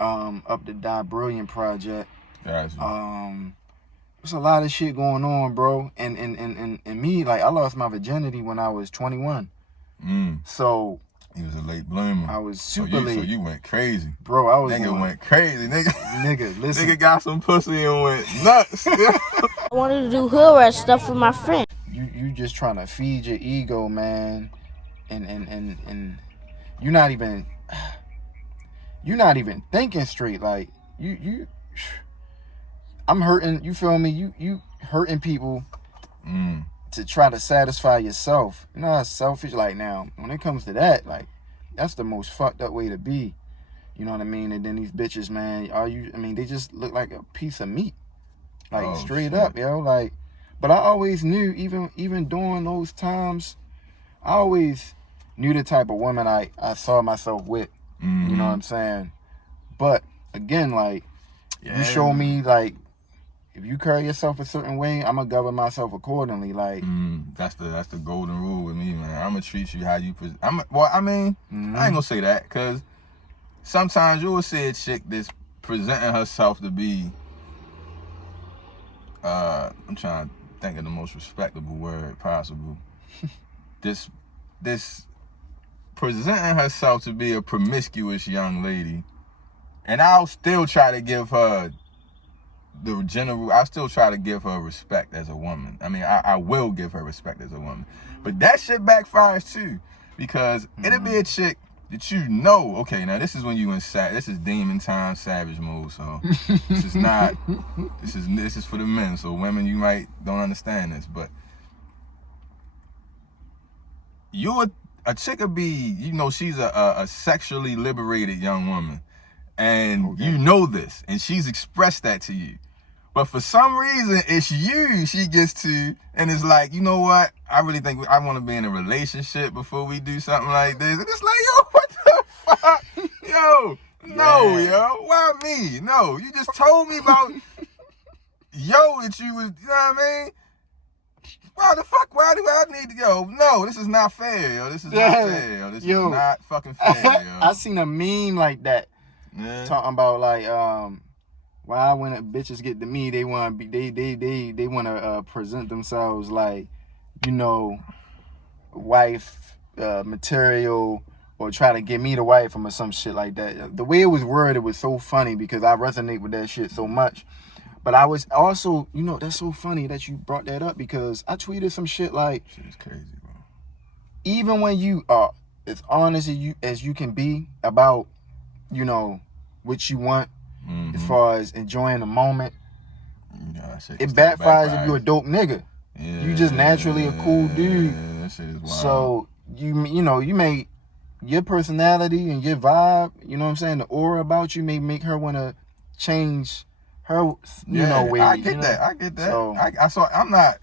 up the Die Brilliant project. Gotcha. There's a lot of shit going on, bro. And me, like, I lost my virginity when I was 21. So he was a late bloomer. I was super late. So you went crazy. Bro, I was went crazy, nigga. Nigga, listen. Nigga got some pussy and went nuts. I wanted to do hood rat stuff with my friend. You just trying to feed your ego, man. And you're not even thinking straight. Like I'm hurting, you feel me? You hurting people to try to satisfy yourself. You know how selfish, like, now when it comes to that, like, that's the most fucked up way to be. You know what I mean? And then these bitches, man, they just look like a piece of meat. Like, straight up, yo. Like, but I always knew, even during those times, I always knew the type of woman I saw myself with. You know what I'm saying? But again, like, you show me, like, if you carry yourself a certain way, I'm gonna govern myself accordingly. Like, that's the golden rule with me, man. I'm gonna treat you how you I ain't gonna say that, because sometimes you will see a chick that's presenting herself to be, I'm trying to think of the most respectable word possible. This presenting herself to be a promiscuous young lady, and I'll still try to give her I still try to give her respect as a woman. I mean, I will give her respect as a woman. But that shit backfires too, because it'll be a chick that you know, okay, now this is when you this is demon time, savage mode. So this is not, this is for the men. So women, you might don't understand this, but a chick would be, you know, she's a sexually liberated young woman. And you know this, and she's expressed that to you. But for some reason, it's you she gets to, and it's like, you know what? I really think I want to be in a relationship before we do something like this. And it's like, yo, what the fuck? Yo, no, Yeah. yo. Why me? No, you just told me about yo that you was, you know what I mean? Why the fuck? Why do I need to go? No, this is not fair, yo. This is not fair, yo. This is not fucking fair, yo. I seen a meme like that talking about like why when bitches get to me they want to be they want to present themselves like, you know, wife material, or try to get me to wife them or some shit like that. The way it was worded was so funny because I resonate with that shit so much. But I was also, you know, that's so funny that you brought that up because I tweeted some shit like, shit is crazy, bro. Even when you are as honest as you can be about, you know, what you want as far as enjoying the moment, it backfires if you're a dope nigga. Yeah, you just naturally a cool dude. Yeah, that shit is wild. So you know, you may, your personality and your vibe, you know what I'm saying, the aura about you may make her want to change her, you know, way. I get that. I get that. So I'm not,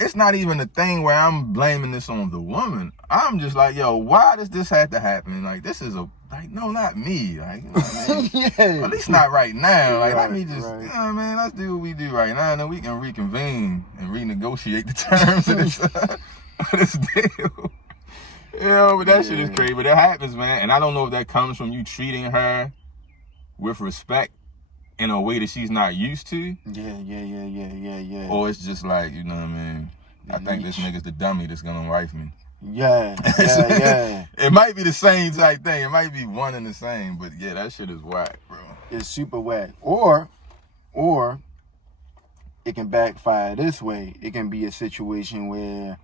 it's not even a thing where I'm blaming this on the woman. I'm just like, yo, why does this have to happen? Like, this is no, not me. Like, you know what I mean? Yeah. At least not right now. Like, let me just, right. you know what I mean? Let's do what we do right now, and then we can reconvene and renegotiate the terms of this deal. You know, but that shit is crazy. But that happens, man. And I don't know if that comes from you treating her with respect in a way that she's not used to. Yeah. Or it's just like, you know what I mean? I think this nigga's the dummy that's gonna wife me. Yeah. It might be the same type thing. It might be one and the same, but yeah, that shit is whack, bro. It's super whack. Or it can backfire this way. It can be a situation where,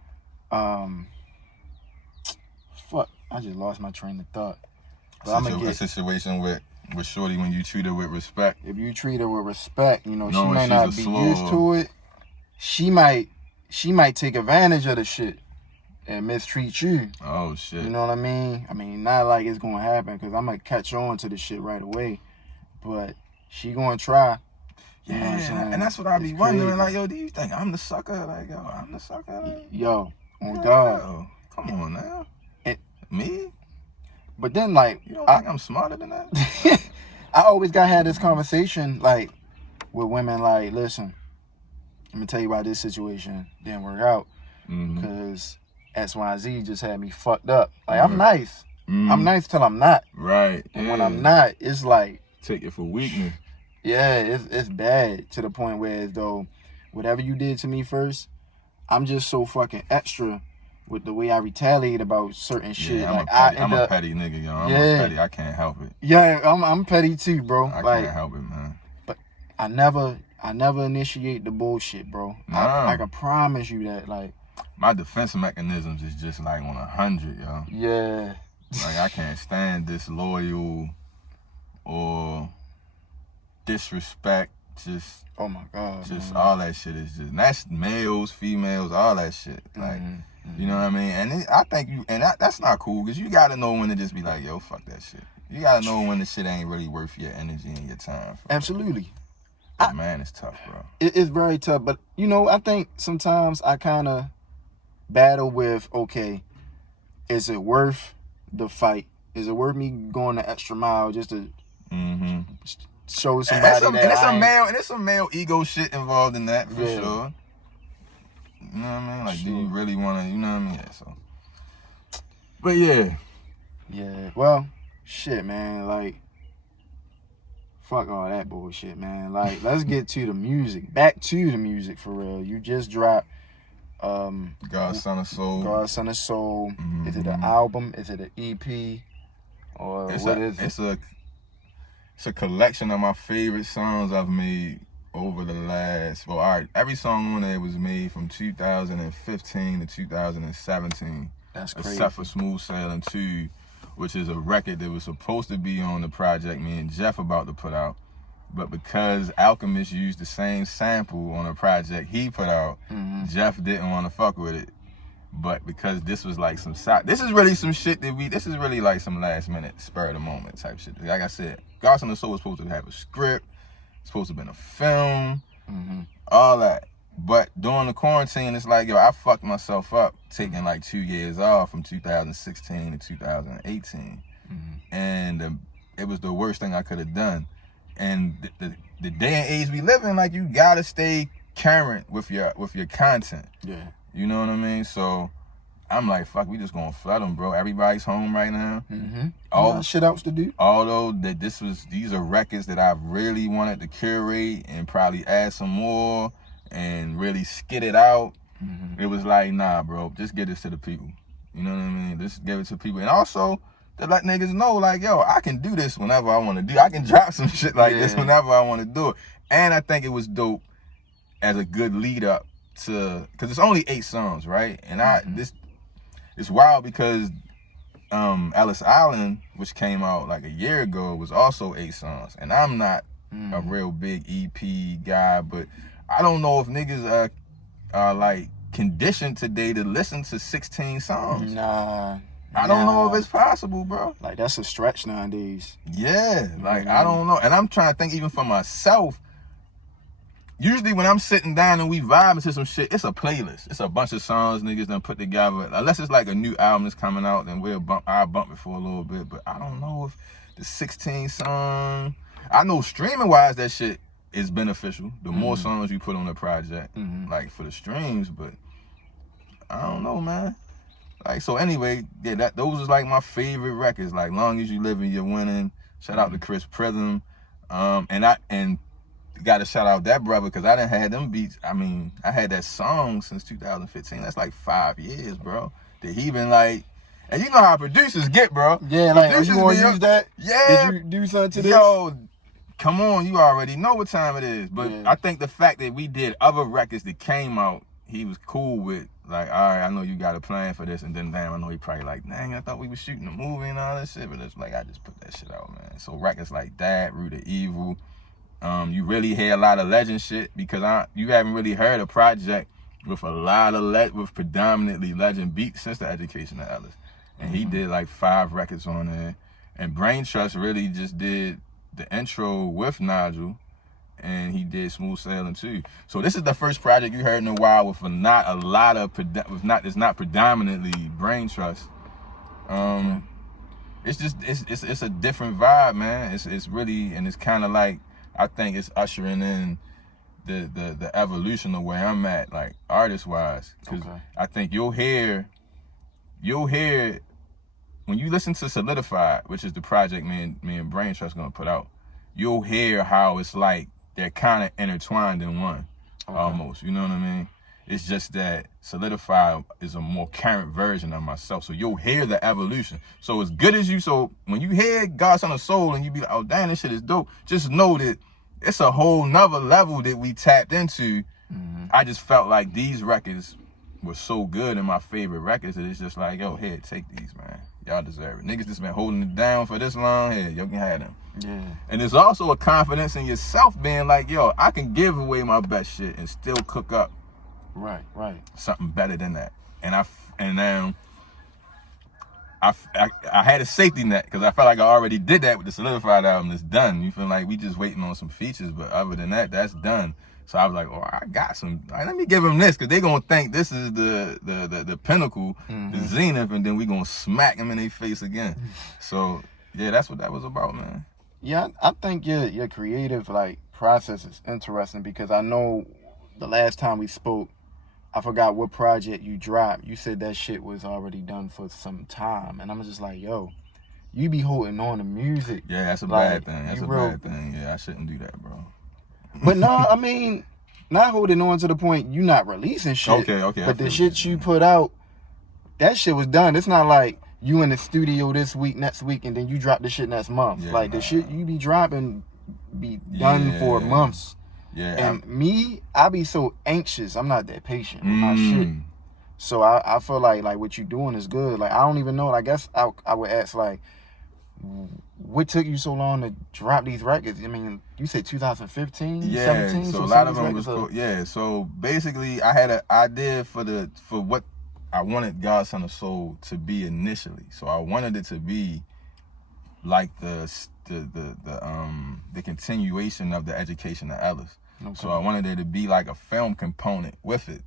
fuck, I just lost my train of thought. But a situation with shorty when you treat her with respect. If you treat her with respect, you know, she Knowing may she's not a be slow- used to it. She might take advantage of the shit and mistreat you. Oh shit. You know what I mean? I mean, not like it's gonna happen because I'm gonna catch on to the shit right away. But she gonna try. You know what I'm saying? And that's what I be It's wondering. crazy. Like, yo, do you think I'm the sucker? Like, yo, I'm the sucker. Like, Yo, on yo, God. come on now. And- Me? But then, like, You don't think I'm smarter than that? I always gotta have this conversation, like, with women. Like, listen, let me tell you why this situation didn't work out. Because XYZ just had me fucked up. Like, I'm nice. I'm nice till I'm not. Right. And when I'm not, it's like, take it for weakness. yeah, it's bad to the point where as though whatever you did to me first, I'm just so fucking extra with the way I retaliate about certain shit. Yeah, like I'm a petty nigga, yo. I'm a petty. I can't help it. Yeah, I'm petty too, bro. I like, can't help it, man. But I never initiate the bullshit, bro. Nah. I can promise you that, like, my defense mechanisms is just like on 100, yo. Yeah. Like, I can't stand disloyal or disrespect. Just, oh my God, just man. all that shit is just, and that's males, females, all that shit. Like, you know what I mean? And I think that's not cool, because you gotta know when to just be like, yo, fuck that shit. You gotta know when the shit ain't really worth your energy and your time. Absolutely. Man, it's tough, bro. It's very tough, but you know, I think sometimes I kind of battle with, okay, is it worth the fight? Is it worth me going the extra mile just to show somebody and it's some male ego shit involved in that, for sure. You know what I mean? Like, do you really want to, you know what I mean? Yeah, so. But yeah, well, shit, man, like, fuck all that bullshit, man. Like, let's get to the music. Back to the music, for real. You just dropped Godson of Soul. Godson of Soul. Is it an album? Is it an EP? Or what is it? It's a collection of my favorite songs I've made over the last, well, all right, every song on there was made from 2015 to 2017. That's crazy. Except for Smooth Sailing 2, which is a record that was supposed to be on the project me and Jeff about to put out. But because Alchemist used the same sample on a project he put out, Jeff didn't want to fuck with it. But because this was like this is really some shit that this is really like some last minute, spur of the moment type shit. Like I said, Godson of Soul was supposed to have a script, supposed to have been a film, all that. But during the quarantine, it's like, yo, I fucked myself up taking like 2 years off from 2016 to 2018. and it was the worst thing I could have done. And the day and age we live in, like, you gotta stay current with your content. Yeah. You know what I mean? So I'm like, fuck, we just gonna flood them, bro. Everybody's home right now. All shit else to do. Although that these are records that I really wanted to curate and probably add some more and really skid it out. It was like, nah, bro, just get this to the people. You know what I mean? Just give it to people. And also to let niggas know, like, yo, I can do this whenever I want to do. I can drop some shit like this whenever I want to do it. And I think it was dope as a good lead up to, because it's only 8 songs, right? And it's wild because Ellis Island, which came out like a year ago, was also 8 songs. And I'm not a real big EP guy, but I don't know if niggas are like conditioned today to listen to 16 songs. Nah. I don't know if it's possible, bro. Like, that's a stretch nowadays. Yeah, like, I don't know. And I'm trying to think even for myself. Usually when I'm sitting down and we vibing to some shit, it's a playlist. It's a bunch of songs niggas done put together. Unless it's like a new album that's coming out, then I'll bump it for a little bit. But I don't know if the 16 song, I know streaming wise that shit is beneficial. The more songs you put on the project, like for the streams, but I don't know, man. Like, so anyway, yeah, those was like my favorite records. Like, Long As You Living, You're Winning. Shout out to Chris Prism. And got to shout out that brother, because I done had them beats. I mean, I had that song since 2015. That's like 5 years, bro. That he been like, and you know how producers get, bro. Yeah, like, producers you want to use that? Yeah. Did you do something to this? Yo, come on, you already know what time it is. But I think the fact that we did other records that came out, he was cool with, like, all right, I know you got a plan for this. And then, damn, I know he probably like, dang, I thought we was shooting a movie and all that shit. But it's like, I just put that shit out, man. So records like that, Root of Evil. You really hear a lot of legend shit, because you haven't really heard a project with a lot of with predominantly legend beats since the Education of Ellis. And he did like 5 records on there. And Brain Trust really just did the intro with Nigel, and he did Smooth Sailing too. So this is the first project you heard in a while with not a lot of it's not predominantly Brain Trust. It's just it's a different vibe, man. It's really, and it's kind of like, I think it's ushering in the evolution of where I'm at, like artist wise. Because I think you'll hear when you listen to Solidified, which is the project me and Brain Trust gonna put out, you'll hear how it's like they're kind of intertwined in one, almost. You know what I mean? It's just that Solidified is a more current version of myself. So you'll hear the evolution. So as good as so when you hear Godson of Soul and you be like, oh, damn, this shit is dope, just know that it's a whole nother level that we tapped into. I just felt like these records were so good and my favorite records that it's just like, yo, here, take these, man. Y'all deserve it. Niggas just been holding it down for this long. Here, y'all can have them. Yeah. And there's also a confidence in yourself being like, yo, I can give away my best shit and still cook up something better than that. And I had a safety net, because I felt like I already did that with the Solidified album. It's done. You feel like we just waiting on some features, but other than that, that's done. So I was like, oh, I got some. All right, let me give them this, because they're going to think this is the pinnacle, the zenith, and then we going to smack them in their face again. So, yeah, that's what that was about, man. Yeah, I think your creative, like, process is interesting, because I know the last time we spoke, I forgot what project you dropped. You said that shit was already done for some time. And I'm just like, yo, you be holding on to music. Yeah, that's a bad thing. That's a bad thing. Yeah, I shouldn't do that, bro. But no, I mean, not holding on to the point you not releasing shit. Okay. But the shit you put out, that shit was done. It's not like you in the studio this week, next week, and then you drop the shit next month. Yeah, like, the shit you be dropping be done for months. Yeah, and me, I be so anxious. I'm not that patient with my shit. So I feel like what you doing is good. Like, I don't even know. I guess I would ask, like, what took you so long to drop these records? I mean, you said 2015, 17? So a lot of them was cool. Yeah, so basically I had an idea for what I wanted Godson of Soul to be initially. So I wanted it to be like the continuation of the Education of Ellis. So I wanted there to be like a film component with it.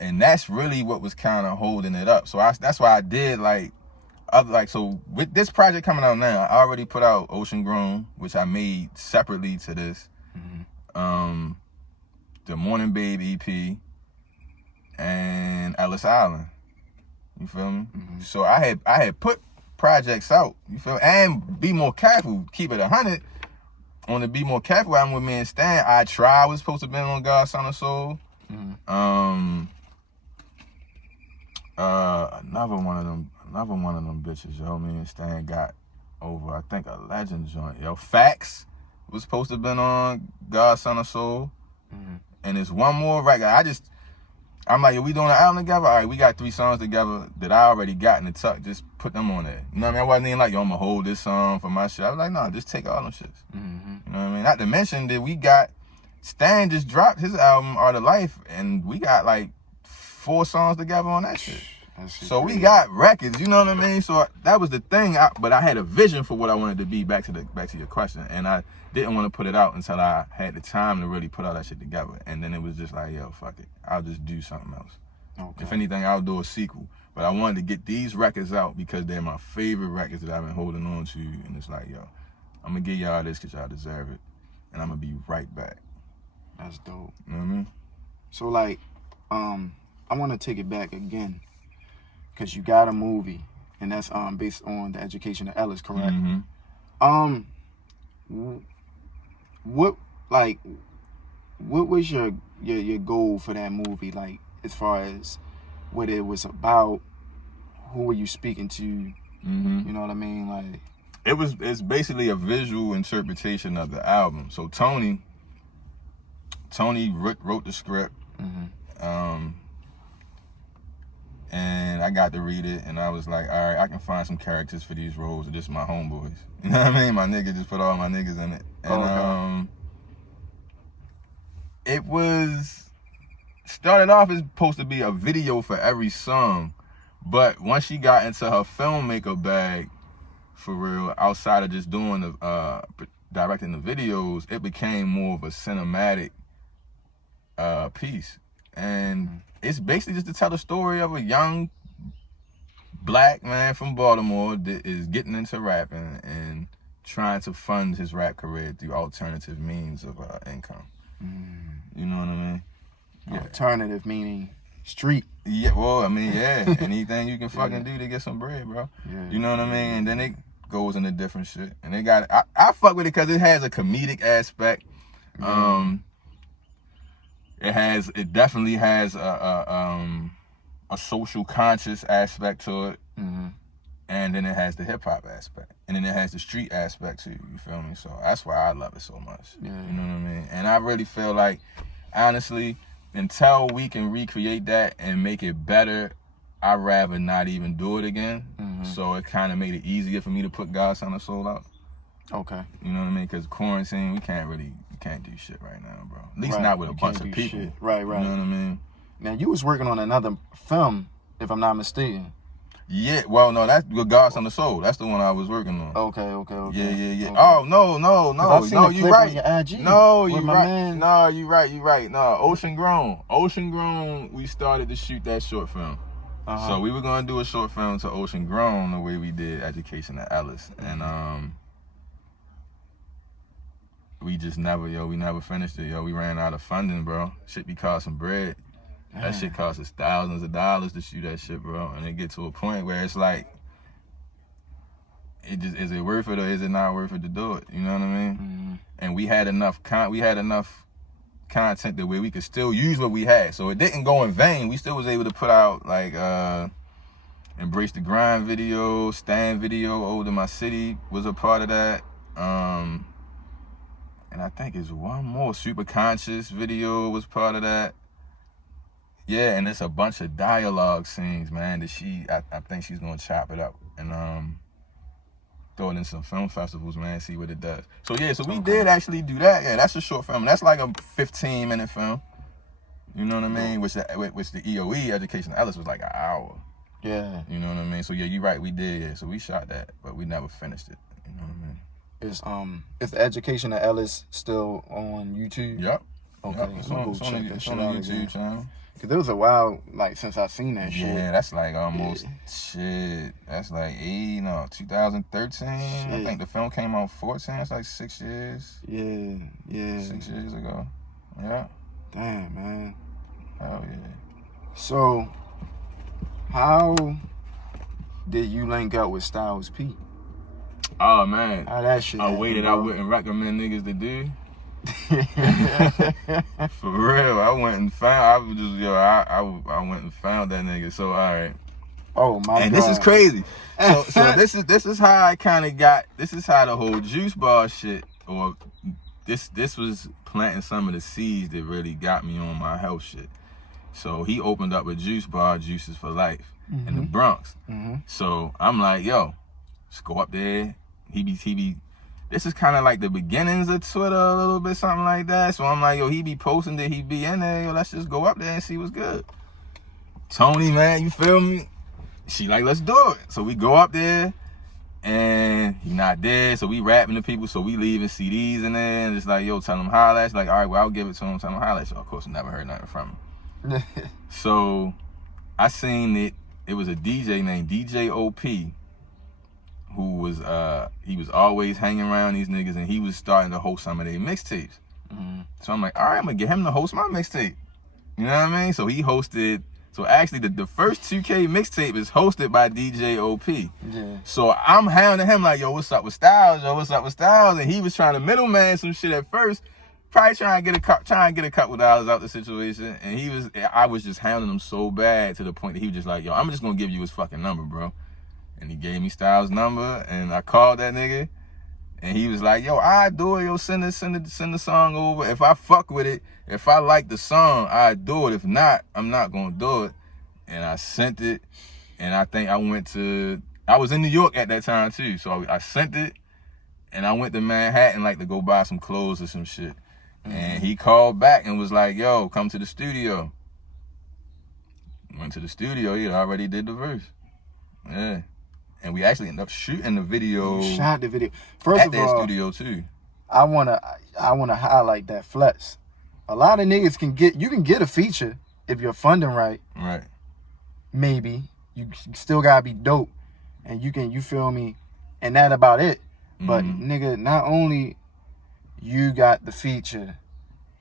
And that's really what was kind of holding it up. So that's why I did like So with this project coming out now, I already put out Ocean Grown, which I made separately to this. The Morning Babe EP and Ellis Island. You feel me? So I had put projects out. You feel me? And Be More Careful, keep it 100. On the Be More Careful album with me and Stan, I Try was supposed to be on Godson of Soul. Another one of them bitches, yo. Me and Stan got over, I think, a legend joint. Yo, Facts was supposed to have been on Godson of Soul. And there's one more record. I'm like, yo, we doing an album together? All right, we got 3 songs together that I already got in the tuck. Just put them on there. You know what I mean? I wasn't even like, yo, I'm going to hold this song for my shit. I was like, no, just take all them shits. You know what I mean? Not to mention that we got, Stan just dropped his album, Art of Life, and we got like 4 songs together on that shit. So we got records, you know what I mean? So that was the thing, but I had a vision for what I wanted to be, back to your question, and I didn't want to put it out until I had the time to really put all that shit together. And then it was just like, yo, fuck it, I'll just do something else. Okay. If anything, I'll do a sequel. But I wanted to get these records out because they're my favorite records that I've been holding on to, and it's like, yo, I'm gonna give y'all this because y'all deserve it, and I'm gonna be right back. That's dope. You know what I mean? So like, I want to take it back again, because you got a movie, and that's based on the education of Ellis, correct? What was your goal for that movie? Like, as far as what it was about, who were you speaking to? You know what I mean? Like, it's basically a visual interpretation of the album. So Tony wrote the script. And I got to read it, and I was like, all right, I can find some characters for these roles. They're just my homeboys. You know what I mean? My nigga just put all my niggas in it. And it was started off as supposed to be a video for every song, but once she got into her filmmaker bag, for real, outside of just doing the directing the videos, it became more of a cinematic piece. And it's basically just to tell the story of a young black man from Baltimore that is getting into rapping and trying to fund his rap career through alternative means of income. You know what I mean? Yeah. Alternative meaning street. Yeah, well, I mean, yeah. Anything you can fucking do to get some bread, bro. You know what I mean? And then it goes into different shit. And they got, I fuck with it because it has a comedic aspect. It definitely has a social conscious aspect to it. And then it has the hip hop aspect. And then it has the street aspect too, you feel me? So that's why I love it so much. You know what I mean? And I really feel like, honestly, until we can recreate that and make it better, I'd rather not even do it again. So it kind of made it easier for me to put Godson of Soul out. Okay. You know what I mean? Because quarantine, we can't do shit right now, bro. At least not with a bunch of people. Shit. Right. You know what I mean? Now, you was working on another film, if I'm not mistaken. Yeah, well, no, that's Godson of Soul. That's the one I was working on. Okay. Yeah. Okay. Oh, no, you right. No, you right. Man. No, you right. No, Ocean Grown, we started to shoot that short film. So we were going to do a short film to Ocean Grown the way we did Education at Ellis. And we just never finished it, yo. We ran out of funding, bro. Shit be costing bread. That shit costs us thousands of dollars to shoot that shit, bro. And it get to a point where it's like, is it worth it or is it not worth it to do it? You know what I mean? And we had enough content that way we could still use what we had. So it didn't go in vain. We still was able to put out like Embrace the Grind video, Stand video, Old in My City was a part of that. And I think it's one more, Super Conscious video was part of that. Yeah, and it's a bunch of dialogue scenes, man, that I think she's gonna chop it up and throw it in some film festivals, man, see what it does. So yeah, we did actually do that. Yeah, that's a short film. That's like a 15-minute film. You know what I mean? Which the EOE, Education Ellis, was like an hour. Yeah. You know what I mean? So yeah, you're right, we did, yeah. So we shot that, but we never finished it. You know what I mean? Is the Education of Ellis still on YouTube? Yep. Okay, Yep. It's on the YouTube channel. Cause it was a while, like, since I seen that shit. Yeah, that's like almost shit. That's like 2013. I think the film came out 14. It's like 6 years. Yeah. 6 years ago. Yeah. Damn, man. Hell yeah. So, how did you link up with Styles P? Oh man, How that shit? a way that I wouldn't recommend niggas to do. For real, I went and found. I was just I went and found that nigga. So all right. Oh my god. And this is crazy. So this is how I kind of got. This is how the whole juice bar shit, or this was planting some of the seeds that really got me on my health shit. So he opened up a juice bar, Juices for Life, in the Bronx. So I'm like, yo, let's go up there. He be. This is kind of like the beginnings of Twitter, a little bit, something like that. So I'm like, yo, he be posting that he be in there. Yo, let's just go up there and see what's good. Tony, man, you feel me? She like, let's do it. So we go up there, and he not there. So we rapping to people. So we leaving CDs in there, and it's like, yo, tell him holla. It's like, all right, well, I'll give it to him. Tell him holla. So of course, I never heard nothing from him. So I seen it. It was a DJ named DJ OP. Who was he was always hanging around these niggas, and he was starting to host some of their mixtapes. So I'm like, all right, I'm gonna get him to host my mixtape. You know what I mean? So he hosted. So actually, the first 2K mixtape is hosted by DJ OP. Yeah. So I'm hounding him like, yo, what's up with Styles? Yo, what's up with Styles? And he was trying to middleman some shit at first, probably trying to get a couple dollars out the situation. And I was just hounding him so bad to the point that he was just like, yo, I'm just gonna give you his fucking number, bro. And he gave me Styles' number, and I called that nigga, and he was like, yo, I do it, yo, send the song over. If I fuck with it, if I like the song, I do it. If not, I'm not gonna do it. And I sent it, and I think I was in New York at that time too, so I sent it, and I went to Manhattan like to go buy some clothes or some shit. And he called back and was like, yo, come to the studio. Went to the studio, he already did the verse. Yeah. And we actually ended up shooting the video. You shot the video. First of all, at that studio too. I wanna highlight that flex. A lot of niggas can get a feature if you're funding right. Right. Maybe you still gotta be dope, and you feel me, and that about it. But nigga, not only you got the feature,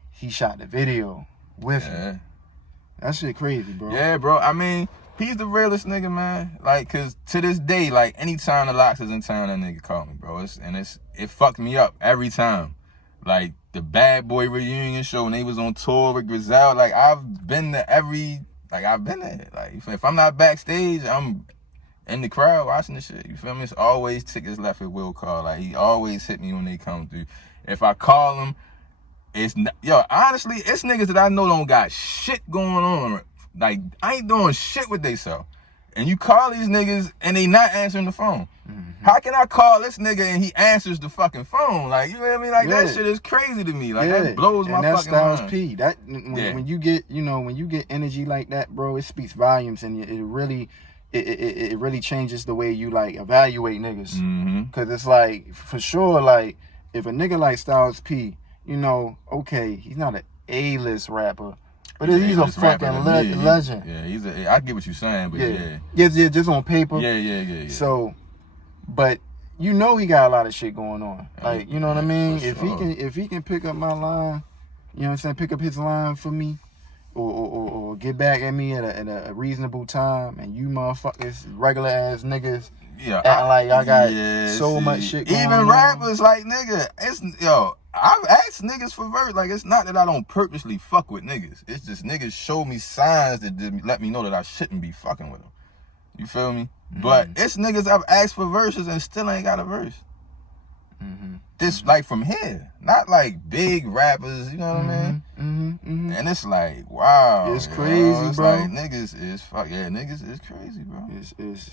he shot the video with you. That shit crazy, bro. Yeah, bro. I mean, he's the realest nigga, man. Like, cause to this day, like, anytime the Locks is in town, that nigga call me, bro. It fucked me up every time. Like, the Bad Boy reunion show when they was on tour with Grizel, like, I've been there. Like, if I'm not backstage, I'm in the crowd watching the shit. You feel me? It's always tickets left at will call. Like, he always hit me when they come through. If I call him, honestly, it's niggas that I know don't got shit going on. Like, I ain't doing shit with they self. And you call these niggas and they not answering the phone. How can I call this nigga and he answers the fucking phone? Like, you know what I mean? Like, that shit is crazy to me. Like, that blows my fucking mind. Styles P. That when you get energy like that, bro, it speaks volumes, and it really changes the way you like evaluate niggas. Cause it's like, for sure, like, if a nigga like Styles P, okay, he's not an A-list rapper, but he's a fucking legend. Yeah, I get what you're saying, but yeah, just on paper. Yeah. So, but he got a lot of shit going on. Like, you know what I mean? If he can pick up my line, you know what I'm saying, pick up his line for me, or get back at me at a reasonable time, and you motherfuckers, regular ass niggas, acting like I got so much shit going on. Even rappers, like, nigga, I've asked niggas for verse. Like, it's not that I don't purposely fuck with niggas. It's just niggas show me signs that let me know that I shouldn't be fucking with them. You feel me? But it's niggas I've asked for verses and still ain't got a verse. This, like, from here. Not like big rappers, you know what I mean? And it's like, wow. It's crazy, it's bro. Like, niggas is crazy, bro. It's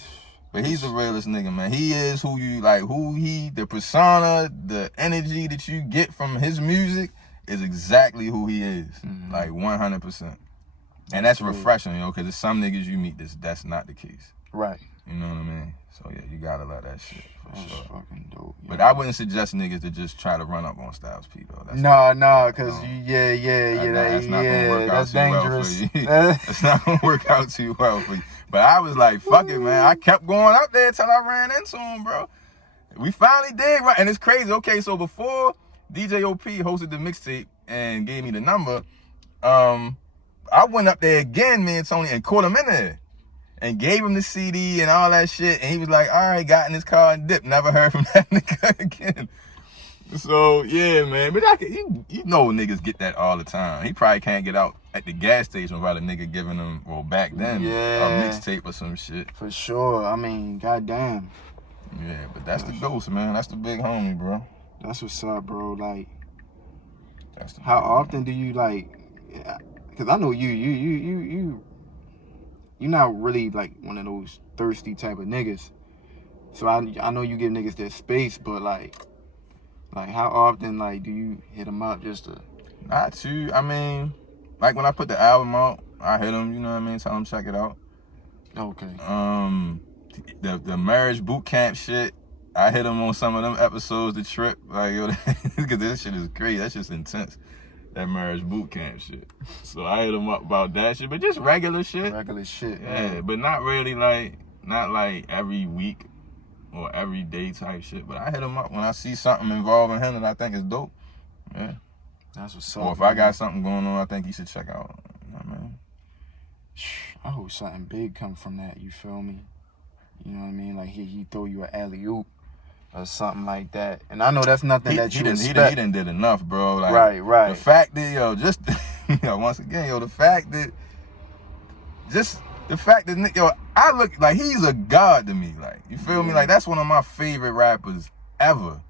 But he's the realest nigga, man. He is the persona, the energy that you get from his music is exactly who he is. Like, 100%. And that's refreshing, because there's some niggas you meet that's not the case. Right. You know what I mean? So yeah, you gotta love that shit for That's sure. fucking dope. Yeah. But I wouldn't suggest niggas to just try to run up on Styles P though. That's Cause that's not gonna work out that's too dangerous. well for you. That's not gonna work out too well for you. But I was like, fuck it, man. I kept going up there till I ran into him, bro. We finally did, right? And it's crazy. Okay, so before DJ OP hosted the mixtape and gave me the number, I went up there again, me and Tony, and caught him in there. And gave him the CD and all that shit. And he was like, all right, got in his car and dipped. Never heard from that nigga again. So, yeah, man. But you know niggas get that all the time. He probably can't get out at the gas station without a nigga giving him, well, back then, a mixtape or some shit. For sure. I mean, goddamn. Yeah, but that's the ghost, man. That's the big homie, bro. That's what's up, bro. Like, That's the how big often do you, like, because I know you're not really, like, one of those thirsty type of niggas. So I know you give niggas their space, but, like, how often, like, do you hit them up just to... Not too. I mean, like, when I put the album out, I hit them, you know what I mean? Tell them check it out. Okay. The marriage boot camp shit, I hit him on some of them episodes, the trip, like, yo, because this shit is crazy. That's just intense, that marriage boot camp shit. So I hit him up about that shit, but just regular shit. Regular shit. Yeah, but not really not like every week or every day type shit. But I hit him up when I see something involving him that I think is dope. Yeah. That's what's up. Or if I got something going on I think he should check out. You know what I mean? I hope something big come from that, you feel me? You know what I mean? Like he throw you an alley-oop or something like that. And I know that's nothing that you expect. He done did enough, bro. Like, right. The fact that, yo, just, once again, yo, the fact that, yo, I look like he's a god to me. Like, you feel me? Like, that's one of my favorite rappers ever.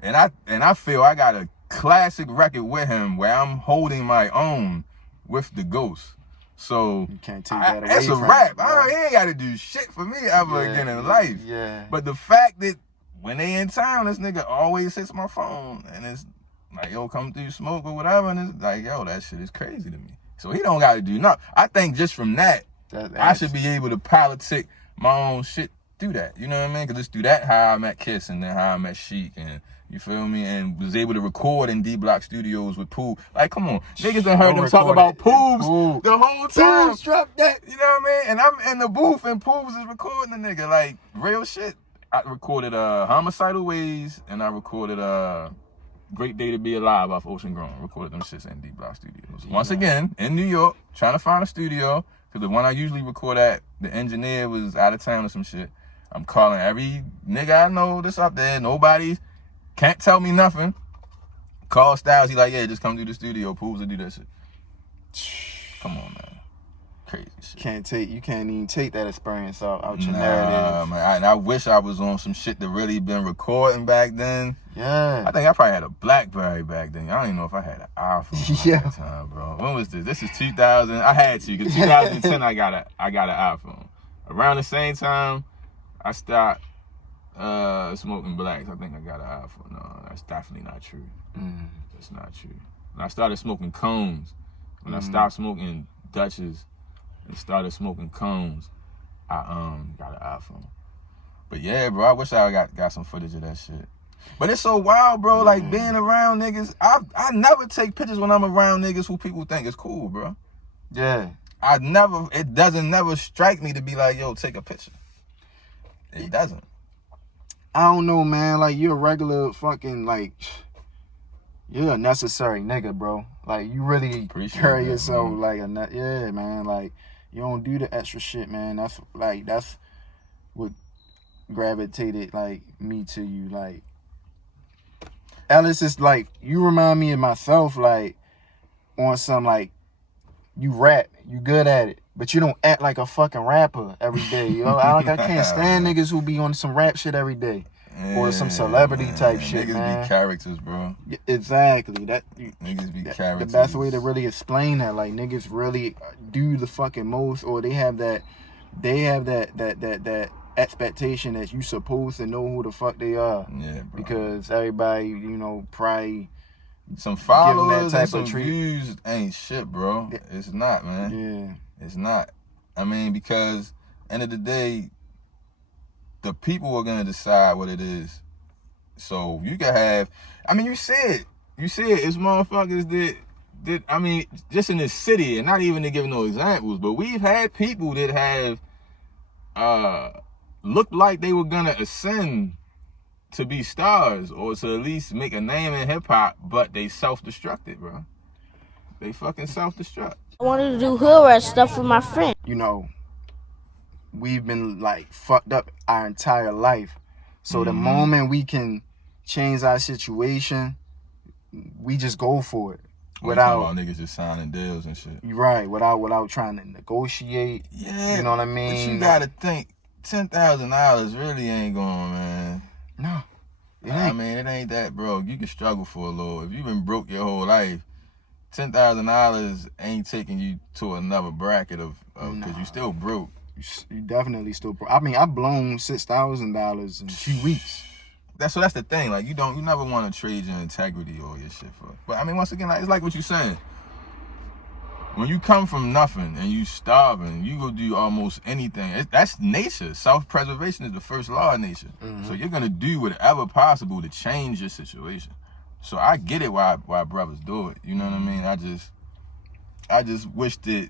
And I feel I got a classic record with him where I'm holding my own with the Ghost. So you can't take that away it's a from rap. him, He ain't got to do shit for me ever again in life. Yeah. But the fact that when they in town, this nigga always hits my phone and it's like, yo, come through, smoke or whatever, and it's like, yo, that shit is crazy to me. So he don't got to do nothing. I think just from that, I should be able to politic my own shit through that. You know what I mean? Because it's through that how I met Kiss and then how I met Sheik and you feel me? And was able to record in D-Block Studios with Pooh. Like, come on. Niggas done heard them talk about Poobs the whole time. Poobs dropped that. You know what I mean? And I'm in the booth and Poobs is recording the nigga. Like, real shit. I recorded Homicidal Ways and I recorded Great Day to Be Alive off Ocean Grown. Recorded them shits in D-Block Studios. Once again, in New York, trying to find a studio. Because the one I usually record at, the engineer was out of town or some shit. I'm calling every nigga I know that's up there. Nobody can't tell me nothing. Call Styles. He like, yeah, just come to the studio. Pools to do that shit. Come on, man. Crazy shit. You can't even take that experience out your narrative. Man, I wish I was on some shit that really been recording back then. Yeah. I think I probably had a BlackBerry back then. I don't even know if I had an iPhone at that time, bro. When was this? This is 2000. I had to, because 2010 I got an iPhone. Around the same time, I stopped smoking blacks. I think I got an iPhone. No, that's definitely not true. That's not true. When I started smoking cones, when I stopped smoking Dutches and started smoking cones, I got an iPhone. But yeah, bro, I wish I got some footage of that shit. But it's so wild, bro. Like being around niggas. I never take pictures when I'm around niggas who people think is cool, bro. Yeah. It doesn't never strike me to be like, yo, take a picture. It doesn't. I don't know, man. Like, you're a regular fucking, like, you're a necessary nigga, bro. Like, you really carry yourself like yeah, man. Like, you don't do the extra shit, man. That's what gravitated, like, me to you. Like, Ellis is, like, you remind me of myself, like, on some, like, you rap, you good at it, but you don't act like a fucking rapper every day, you know? I can't stand niggas who be on some rap shit every day. Or some celebrity type shit, niggas man. Be characters, bro. Exactly. Niggas be characters. The best way to really explain that, like, niggas really do the fucking most, or they have that expectation that you supposed to know who the fuck they are. Yeah, bro. Because everybody, you know, probably some followers that and some views ain't shit, bro. Yeah. It's not, man. Yeah. It's not. I mean, because end of the day, the people are gonna decide what it is. So you can have, I mean, you see it. It's motherfuckers that I mean, just in this city, and not even to give no examples, but we've had people that have looked like they were gonna ascend to be stars or to at least make a name in hip hop, but they self-destructed, bro. They fucking self-destruct. I wanted to do hood rat stuff with my friend. You know, we've been like fucked up our entire life. So the moment we can change our situation, we just go for it. Without niggas just signing deals and shit. Right, without trying to negotiate. Yeah. You know what I mean? But you gotta think, $10,000 really ain't going, man. No. It ain't. I mean, it ain't that broke. You can struggle for a little. If you've been broke your whole life, $10,000 ain't taking you to another bracket of because you still broke. You definitely still broke. I mean, I've blown $6,000 in 2 weeks. That's the thing. Like you never want to trade your integrity or your shit for. But I mean, once again, like, it's like what you're saying. When you come from nothing and you starving, you go do almost anything. That's nature. Self-preservation is the first law of nature. So you're gonna do whatever possible to change your situation. So I get it why brothers do it. You know what I mean? I just wish that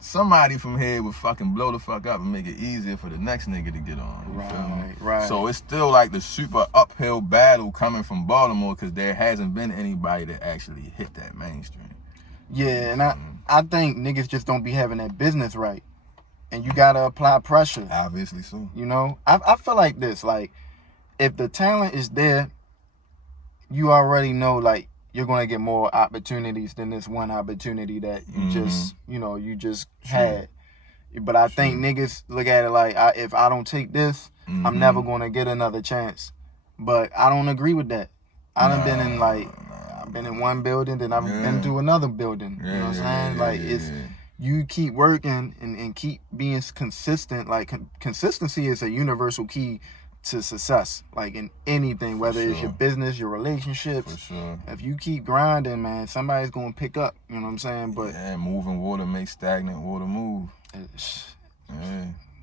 somebody from here would fucking blow the fuck up and make it easier for the next nigga to get on. You feel me? Right. So it's still like the super uphill battle coming from Baltimore because there hasn't been anybody that actually hit that mainstream. Yeah, and I think niggas just don't be having that business right. And you gotta apply pressure. Obviously so. You know? I feel like this, like, if the talent is there, you already know, like, you're gonna get more opportunities than this one opportunity that you just, you just had. But I think niggas look at it like, if I don't take this, I'm never gonna get another chance. But I don't agree with that. I done been in, like, I've been in one building, then I've been to another building. You know what I'm saying? You keep working and keep being consistent. Like, consistency is a universal key to success, like in anything, whether it's your business, your relationships. For sure. If you keep grinding, man, somebody's gonna pick up. You know what I'm saying? But moving water makes stagnant water move.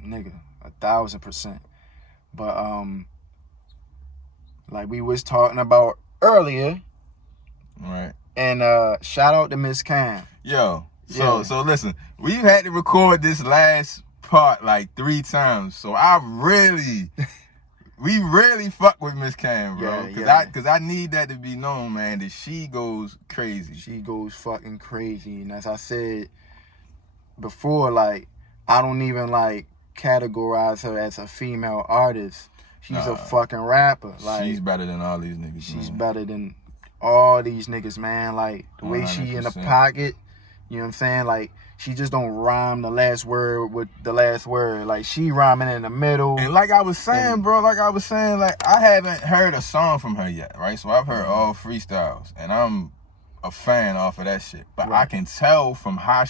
Nigga, 1,000%. But like we was talking about earlier, right? And shout out to Miss Cam. Yo, so listen, we've had to record this last part like 3 times, so we really fuck with Miss Cam, bro. Cause I need that to be known, man, that she goes crazy. She goes fucking crazy. And as I said before, like, I don't even like categorize her as a female artist. She's a fucking rapper. Like, she's better than all these niggas. She's better than all these niggas, man. Like, the way 100%. She in the pocket, you know what I'm saying? Like, she just don't rhyme the last word with the last word. Like, she rhyming in the middle. And like I was saying, bro, like I haven't heard a song from her yet, right? So I've heard all freestyles, and I'm a fan off of that shit. But I can tell from how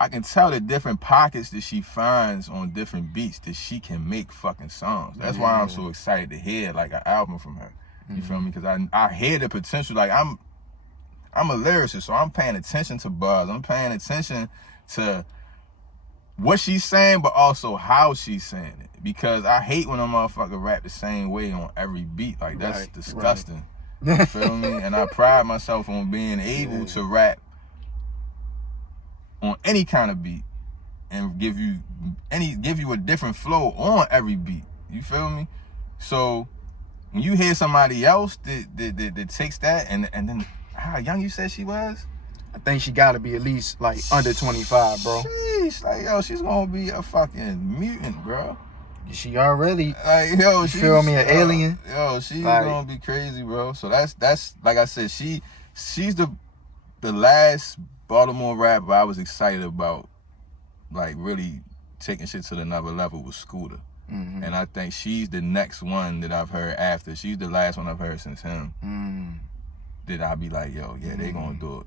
I can tell the different pockets that she finds on different beats that she can make fucking songs. That's why I'm so excited to hear, like, an album from her. You feel me? Because I hear the potential. Like, I'm a lyricist, so I'm paying attention to bars. I'm paying attention to what she's saying, but also how she's saying it. Because I hate when a motherfucker rap the same way on every beat. Like, that's disgusting. You feel me? And I pride myself on being able to rap on any kind of beat and give you a different flow on every beat. You feel me? So when you hear somebody else that takes that and then how young you said she was? I think she gotta be at least like under 25, bro. Sheesh, like, yo, she's gonna be a fucking mutant, bro. She already, like, yo, you feel me, an alien. Yo, she's like, gonna be crazy, bro. So that's like I said, she's the last Baltimore rapper I was excited about, like, really taking shit to another level with Scooter. And I think she's the next one that I've heard after. She's the last one I've heard since him. That I'll be like, yo, yeah, they gonna do it.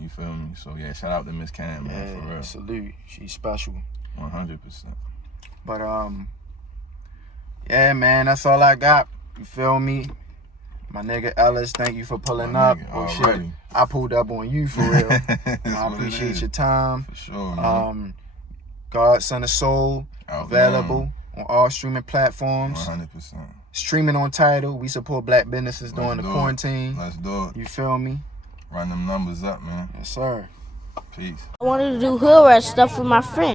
You feel me? So yeah, shout out to Miss Cam, man, for real. Salute. She's special. 100%. But yeah, man, that's all I got. You feel me? My nigga Ellis, thank you for pulling up. Oh shit, I pulled up on you for real. I appreciate your time. For sure, man. Godson of Soul, available on all streaming platforms. 100%. Streaming on Tidal. We support black businesses during the quarantine. Let's do it. You feel me? Run them numbers up, man. Yes, sir. Peace. I wanted to do hood rat stuff with my friend.